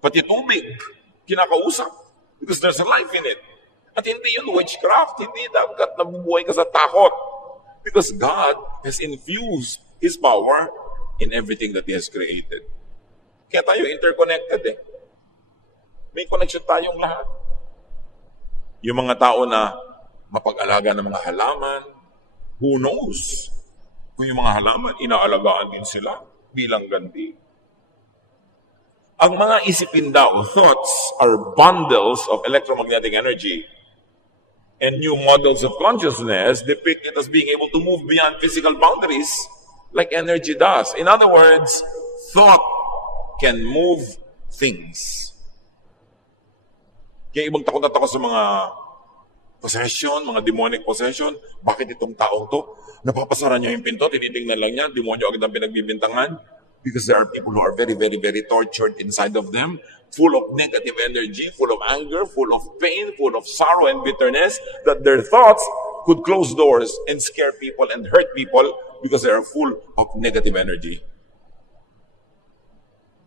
Pati tubig, kinakausap. Because there's a life in it. At hindi yun witchcraft, hindi dapat nabubuhay ka sa takot. Because God has infused His power in everything that He has created. Kaya tayo interconnected eh. May connection tayong lahat. Yung mga tao na mapag-alaga ng mga halaman, who knows? Kung yung mga halaman, inaalagaan din sila bilang ganti. Ang mga isipin daw, thoughts, are bundles of electromagnetic energy. And new models of consciousness depict it as being able to move beyond physical boundaries like energy does. In other words, thought can move things. Kaya ibang takot na takot sa mga possession, mga demonic possession. Bakit itong taong to? Napapasara niya yung pinto, tinitingnan lang niya, demonyo agad ang pinagbibintangan. Because there are people who are very, very, very tortured inside of them, full of negative energy, full of anger, full of pain, full of sorrow and bitterness, that their thoughts could close doors and scare people and hurt people because they are full of negative energy.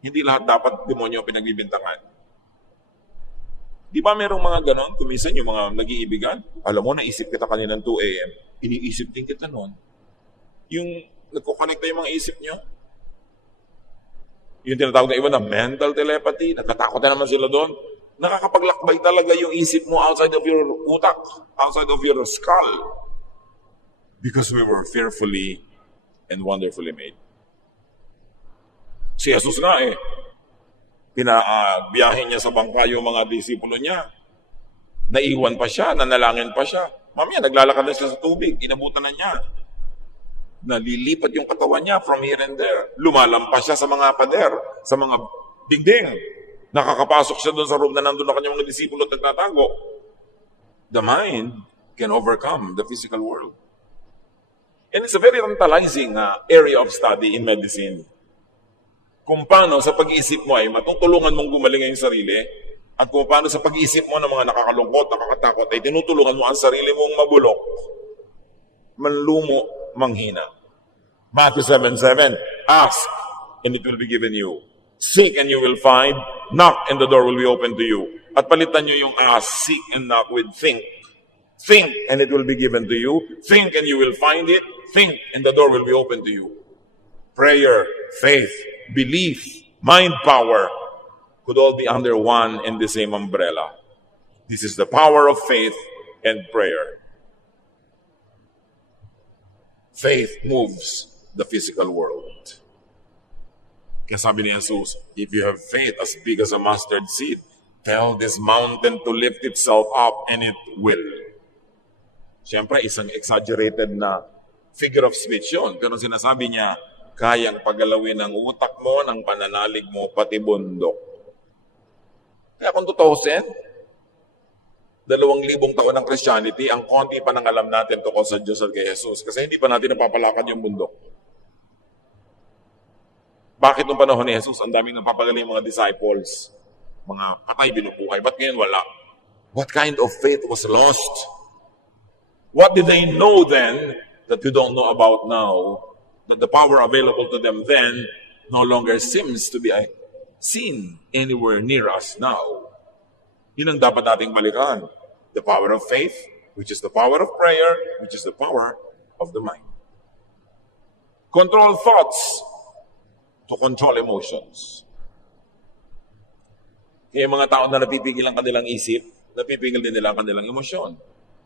Hindi lahat dapat demonyo ang pinagbibintangan. Di ba merong mga ganon? Kumisan yung mga nag-iibigan. Alam mo, naisip kita kanina ng 2 a.m. Iniisip din kita noon. Yung nagkukonekta yung mga isip nyo. Yung tinatawag na iba na mental telepathy, natatakot na naman sila doon. Nakakapaglakbay talaga yung isip mo outside of your utak, outside of your skull. Because we were fearfully and wonderfully made. Si Jesus nga pinabiyahin niya sa bangka yung mga disipulo niya. Naiwan pa siya, nanalangin pa siya. Mamaya, naglalakad na siya sa tubig, inabutan na niya. Nalilipat yung katawan niya from here and there. Lumalampas siya sa mga pader, sa mga dingding. Nakakapasok siya doon sa room na nandun na kanyang mga disipulo at nagtatago. The mind can overcome the physical world. And it's a very tantalizing area of study in medicine. Kung paano sa pag-iisip mo ay matutulungan mong gumaling ang sarili, at kung paano sa pag-iisip mo ng mga nakakalungkot, nakakatakot, ay tinutulungan mo ang sarili mong mabulok, manlumo, manghina. Matthew 7:7, ask, and it will be given you. Seek, and you will find. Knock, and the door will be open to you. At palitan nyo yung ask, seek, and knock with think. Think, and it will be given to you. Think, and you will find it. Think, and the door will be open to you. Prayer, faith, belief, mind power could all be under one and the same umbrella. This is the power of faith and prayer. Faith moves the physical world. Kaya sabi ni Jesus, if you have faith as big as a mustard seed, tell this mountain to lift itself up and it will. Siyempre, isang exaggerated na figure of speech yun. Pero sinasabi niya, kayang pagalawin ng utak mo, ng pananalig mo, pati bundok. Kaya kung tutusin, 2,000 taon ng Christianity, ang konti pa nang alam natin tungkol sa Diyos at kay Jesus. Kasi hindi pa natin napapalakad yung bundok. Bakit nung panahon ni Jesus, ang daming napapagaling mga disciples, mga patay binubuhay, ba't ngayon wala? What kind of faith was lost? What did they know then that we don't know about now? That the power available to them then no longer seems to be seen anywhere near us now. Yun ang dapat nating balikan. The power of faith, which is the power of prayer, which is the power of the mind. Control thoughts to control emotions. Kaya mga tao na napipigil ang kanilang isip, napipigil din nila ang kanilang emosyon.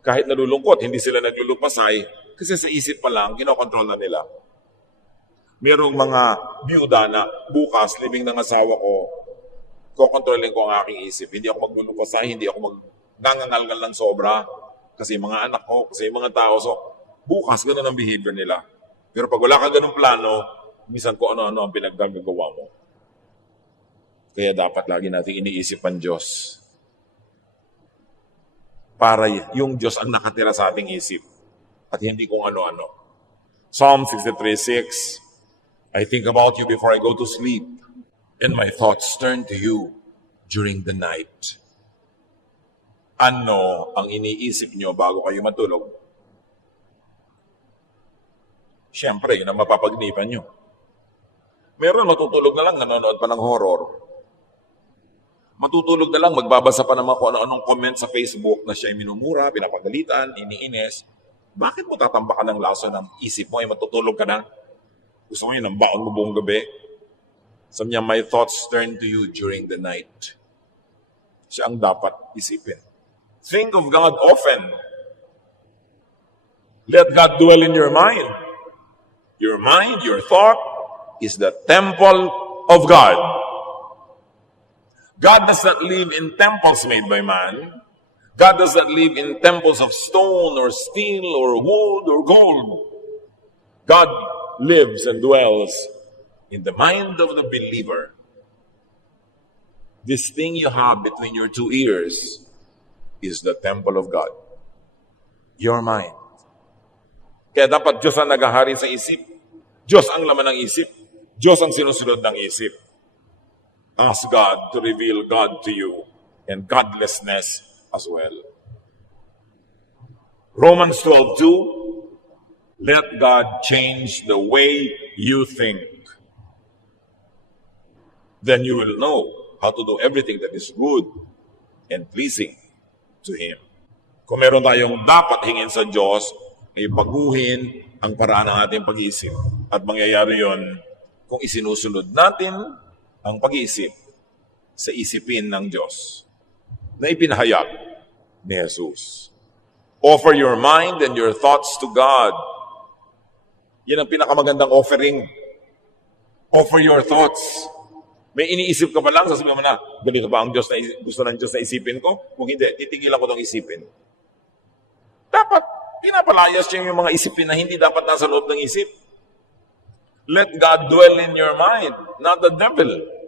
Kahit nalulungkot, hindi sila naglulupasay kasi sa isip pa lang, kinokontrol na nila. Merong mga byuda na bukas, libing ng asawa ko, kokontrolin ko ang aking isip. Hindi ako maglulupasay, hindi ako magngangalgal ng sobra kasi mga anak ko, kasi mga tao. So, bukas, ganun ang behavior nila. Pero pag wala ka ganung plano, minsan ko ano-ano ang pinagdagagawa mo. Kaya dapat lagi natin iniisip ang Diyos. Para yung Diyos ang nakatira sa ating isip at hindi kung ano-ano. Psalm 63:6, I think about you before I go to sleep, and my thoughts turn to you during the night. Ano ang iniisip nyo bago kayo matulog? Siyempre, yun ang mapapagnipan nyo. Meron matutulog na lang, nanonood pa ng horror. Matutulog na lang, magbabasa pa naman kung ano-anong comment sa Facebook na siya ay minumura, pinapagalitan, iniinis. Bakit mo tatambakan ng laso ng isip mo ay matutulog ka na? Gusto mo yun, ang baon mo buong gabi? Sabi niya, my thoughts turn to you during the night. Siya ang dapat isipin. Think of God often. Let God dwell in your mind. Your mind, your thought, is the temple of God. God does not live in temples made by man. God does not live in temples of stone or steel or wood or gold. God lives and dwells in the mind of the believer. This thing you have between your two ears is the temple of God. Your mind. Kaya dapat Diyos ang naghahari sa isip. Diyos ang laman ng isip. Diyos ang sinusunod ng isip. Ask God to reveal God to you and godlessness as well. Romans 12:2, let God change the way you think. Then you will know how to do everything that is good and pleasing to Him. Kung meron tayong dapat hingin sa Diyos, ibaguhin ang paraan ng ating pag-iisip. At mangyayari yon kung isinusunod natin ang pag-iisip sa isipin ng Diyos na ipinahayag ni Jesus. Offer your mind and your thoughts to God. Yan ang pinakamagandang offering. Offer your thoughts. May iniisip ka pa lang, sasabihin mo na, ganito ba ang Diyos na gusto ng Diyos na isipin ko? Kung hindi, titigilan ko itong isipin. Dapat, pinapalayas niya yung mga isipin na hindi dapat nasa loob ng isip. Let God dwell in your mind, not the devil.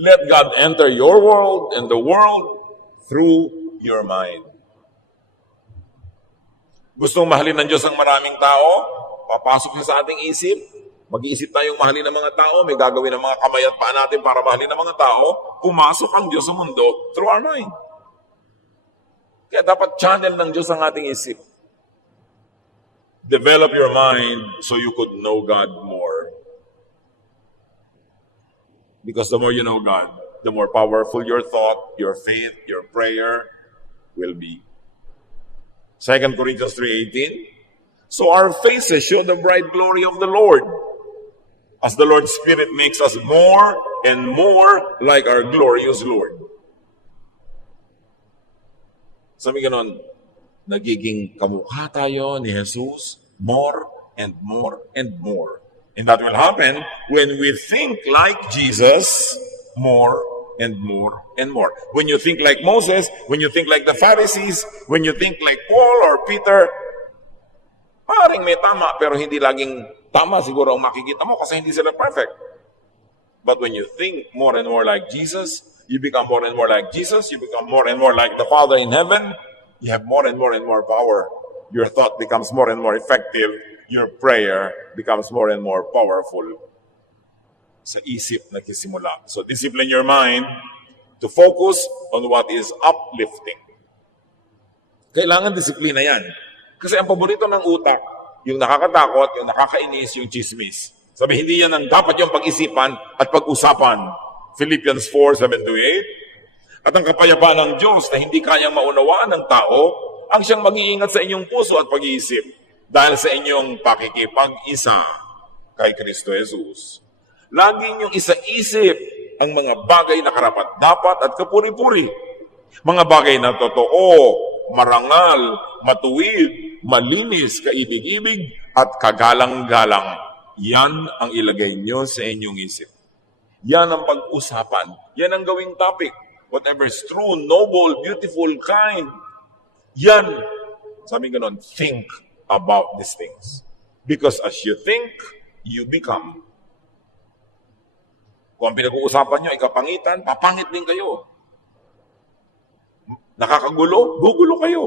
Let God enter your world and the world through your mind. Gustong mahalin ng Diyos ang maraming tao? Papasok siya sa ating isip. Mag-iisip tayong mahalin ng mga tao. May gagawin ng mga kamay at paa natin para mahalin ng mga tao. Pumasok ang Diyos sa mundo through our mind. Kaya dapat channel ng Diyos ang ating isip. Develop your mind so you could know God more. Because the more you know God, the more powerful your thought, your faith, your prayer will be. 2 Corinthians 3:18. So our faces show the bright glory of the Lord, as the Lord's Spirit makes us more and more like our glorious Lord. Sabi ganon, nagiging kamukha tayo ni Jesus more and more and more. And that will happen when we think like Jesus more and more and more. When you think like Moses, when you think like the Pharisees, when you think like Paul or Peter, maaaring may tama, pero hindi laging tama siguro ang makikita mo kasi hindi sila perfect. But when you think more and more like Jesus, you become more and more like Jesus, you become more and more like the Father in heaven, you have more and more power. Your thought becomes more and more effective. Your prayer becomes more and more powerful. Sa isip nagsisimula. So discipline your mind to focus on what is uplifting. Kailangan disiplina yan. Kasi ang paborito ng utak, yung nakakatakot, yung nakakainis, yung chismis. Sabi, hindi yan ang dapat yung pag-isipan at pag-usapan. Philippians 4:7-8. At ang kapayapaan ng Diyos na hindi kayang maunawaan ng tao, ang siyang mag-iingat sa inyong puso at pag-iisip dahil sa inyong pakikipag-isa kay Kristo Jesus. Lagi niyong isa-isip ang mga bagay na karapat-dapat at kapuri-puri. Mga bagay na totoo, marangal, matuwid, malinis, kaibig-ibig, at kagalang-galang. Yan ang ilagay nyo sa inyong isip. Yan ang pag-usapan. Yan ang gawing topic. Whatever is true, noble, beautiful, kind. Yan. Sabi ganon, think about these things. Because as you think, you become. Kung ang pinag-uusapan nyo ay kapangitan, papangit din kayo. Nakakagulo, gugulo kayo.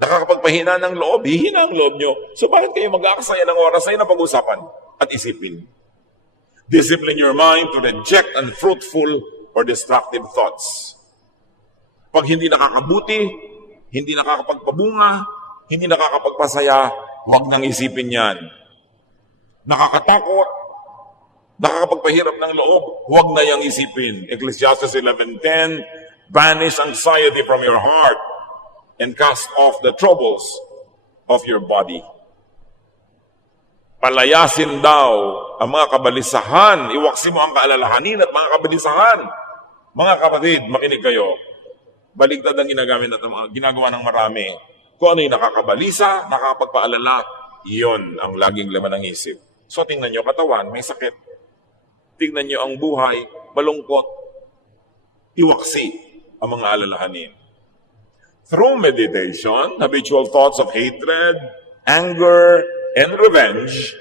Nakakapagpahina ng loob, hihina ang loob nyo. So bakit kayo mag-aaksaya ng oras na pag-usapan at isipin? Discipline your mind to reject unfruitful or destructive thoughts. Pag hindi nakakabuti, hindi nakakapagpabunga, hindi nakakapagpasaya, huwag nang isipin yan. Nakakatakot, nakakapagpahirap ng loob, huwag na yang isipin. Ecclesiastes 11:10, banish anxiety from your heart and cast off the troubles of your body. Palayasin daw ang mga kabalisahan. Iwaksi mo ang kaalalahanin at mga kabalisahan. Mga kapatid, makinig kayo. Baligtad ang ginagawa ng marami. Kung ano yung nakakabalisa, nakakapagpaalala, iyon ang laging laman ng isip. So tingnan nyo katawan, may sakit. Tingnan nyo ang buhay, malungkot, iwaksi ang mga alalahanin. Through meditation, habitual thoughts of hatred, anger, and revenge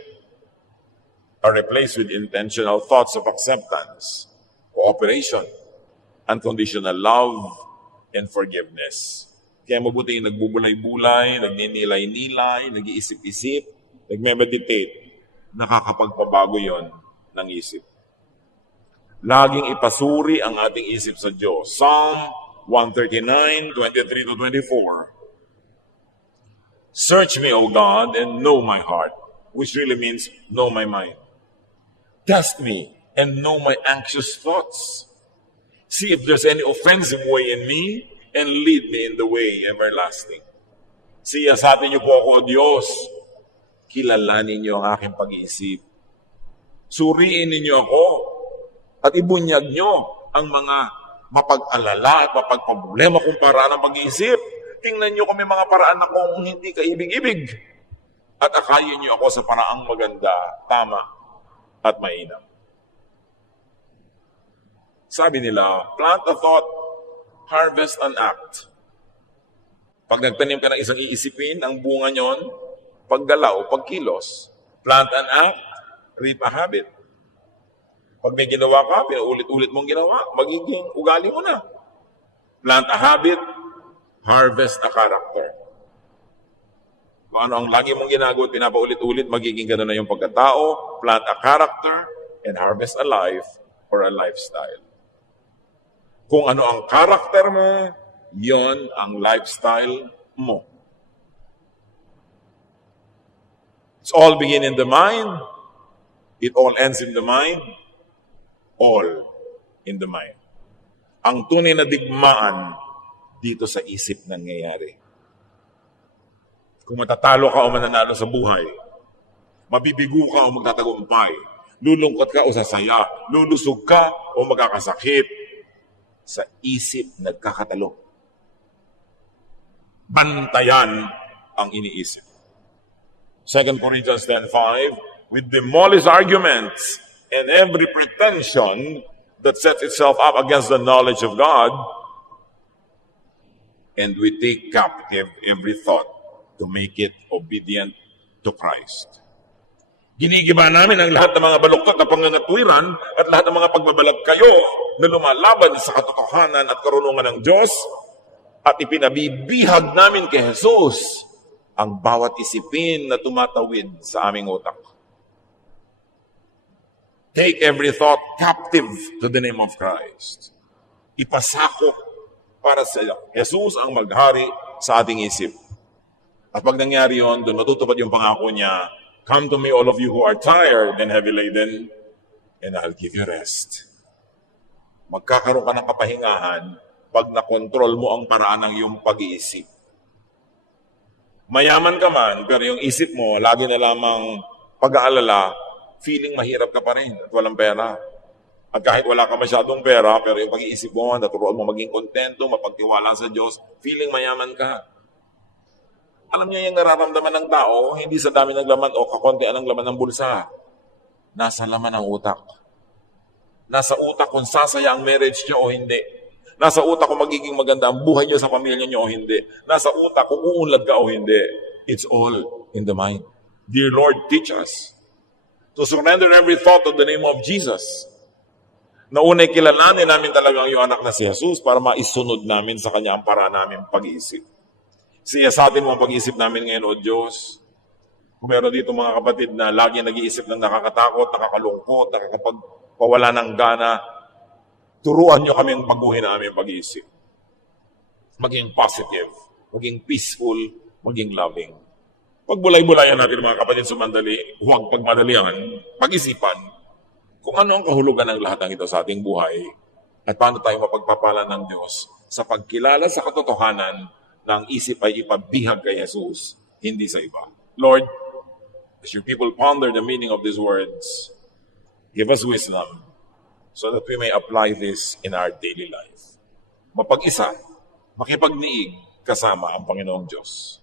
are replaced with intentional thoughts of acceptance, cooperation, unconditional love, and forgiveness. Kaya mabuti yung nagbubulay-bulay, nagninilay-nilay, nag-iisip-isip, nagme-meditate, nakakapagpabago yon ng isip. Laging ipasuri ang ating isip sa Diyos. Psalm 139, 23-24. Search me, O God, and know my heart, which really means know my mind. Test me and know my anxious thoughts. See if there's any offensive way in me, and lead me in the way everlasting. Siyasatin niyo po ako, O Diyos. Kilalanin niyo ang aking pag-iisip. Suriin ninyo ako at ibunyag niyo ang mga mapag-alala at mapagpablema kung paraan ng pag-iisip. Tingnan niyo kung may mga paraan akong hindi kaibig-ibig. At akayin niyo ako sa paraang maganda, tama, at mainam. Sabi nila, plant a thought, harvest an act. Pag nagtanim ka ng isang iisipin, ang bunga nyon, paggalaw, pagkilos. Plant an act, reap a habit. Pag may ginawa ka, pinaulit-ulit mong ginawa, magiging ugali mo na. Plant a habit, harvest a character. Kung ano ang lagi mong ginagawa at pinapaulit-ulit, magiging gano'n na yung pagkatao. Plant a character and harvest a life or a lifestyle. Kung ano ang karakter mo, yon ang lifestyle mo. It's all begin in the mind. It all ends in the mind. All in the mind. Ang tunay na digmaan dito sa isip nangyayari. Kung matatalo ka o mananalo sa buhay, mabibigo ka o magtatagumpay, lulungkot ka o sasaya, lulusog ka o magkakasakit, sa isip nagkakatalo. Bantayan ang iniisip. 2 Corinthians 10:5, we demolish arguments and every pretension that sets itself up against the knowledge of God, and we take captive every thought to make it obedient to Christ. Ginigiba namin ang lahat ng mga baluktot na pangangatwiran at lahat ng mga pagbabalag kayo na lumalaban sa katotohanan at karunungan ng Diyos at ipinabibihag namin kay Jesus ang bawat isipin na tumatawid sa aming utak. Take every thought captive to the name of Christ. Ipasako para sa Jesus ang maghari sa ating isip. At pag nangyari yun, doon matutupad yung pangako niya, come to me all of you who are tired and heavy laden, and I'll give you rest. Magkakaroon ka ng kapahingahan pag nakontrol mo ang paraan ng iyong pag-iisip. Mayaman ka man, pero yung isip mo, lagi na lamang pag-aalala, feeling mahirap ka pa rin at walang pera. At kahit wala ka masyadong pera, pero yung pag-iisip mo, naturuan mo maging kontento, mapagtiwala sa Diyos, feeling mayaman ka. Alam niya yung nararamdaman ng tao, hindi sa dami ng laman o kakontian ng laman ng bulsa. Nasa laman ng utak. Nasa utak kung sasaya ang marriage niyo o hindi. Nasa utak kung magiging maganda ang buhay niyo sa pamilya niyo o hindi. Nasa utak kung uunlad ka o hindi. It's all in the mind. Dear Lord, teach us to surrender every thought to the name of Jesus. Naunay kilalanin namin talaga ang iyong anak na si Jesus para maisunod namin sa kanya ang para namin pag-iisip. Siya sa atin mo ang pag-iisip namin ngayon, O Diyos. Kung meron dito mga kapatid na lagi nag-iisip ng nakakatakot, nakakalungkot, nakakapagpawala ng gana, turuan niyo kami ang baguhin na aming pag-iisip. Maging positive, maging peaceful, maging loving. Pagbulay-bulayan natin mga kapatid sumandali, huwag pagmadalian, pag-isipan kung ano ang kahulugan ng lahat ng ito sa ating buhay at paano tayo mapagpapala ng Diyos sa pagkilala sa katotohanan na ang isip ay ipabihag kay Jesus, hindi sa iba. Lord, as your people ponder the meaning of these words, give us wisdom so that we may apply this in our daily life. Mapag-isa, makipagniig kasama ang Panginoong Diyos.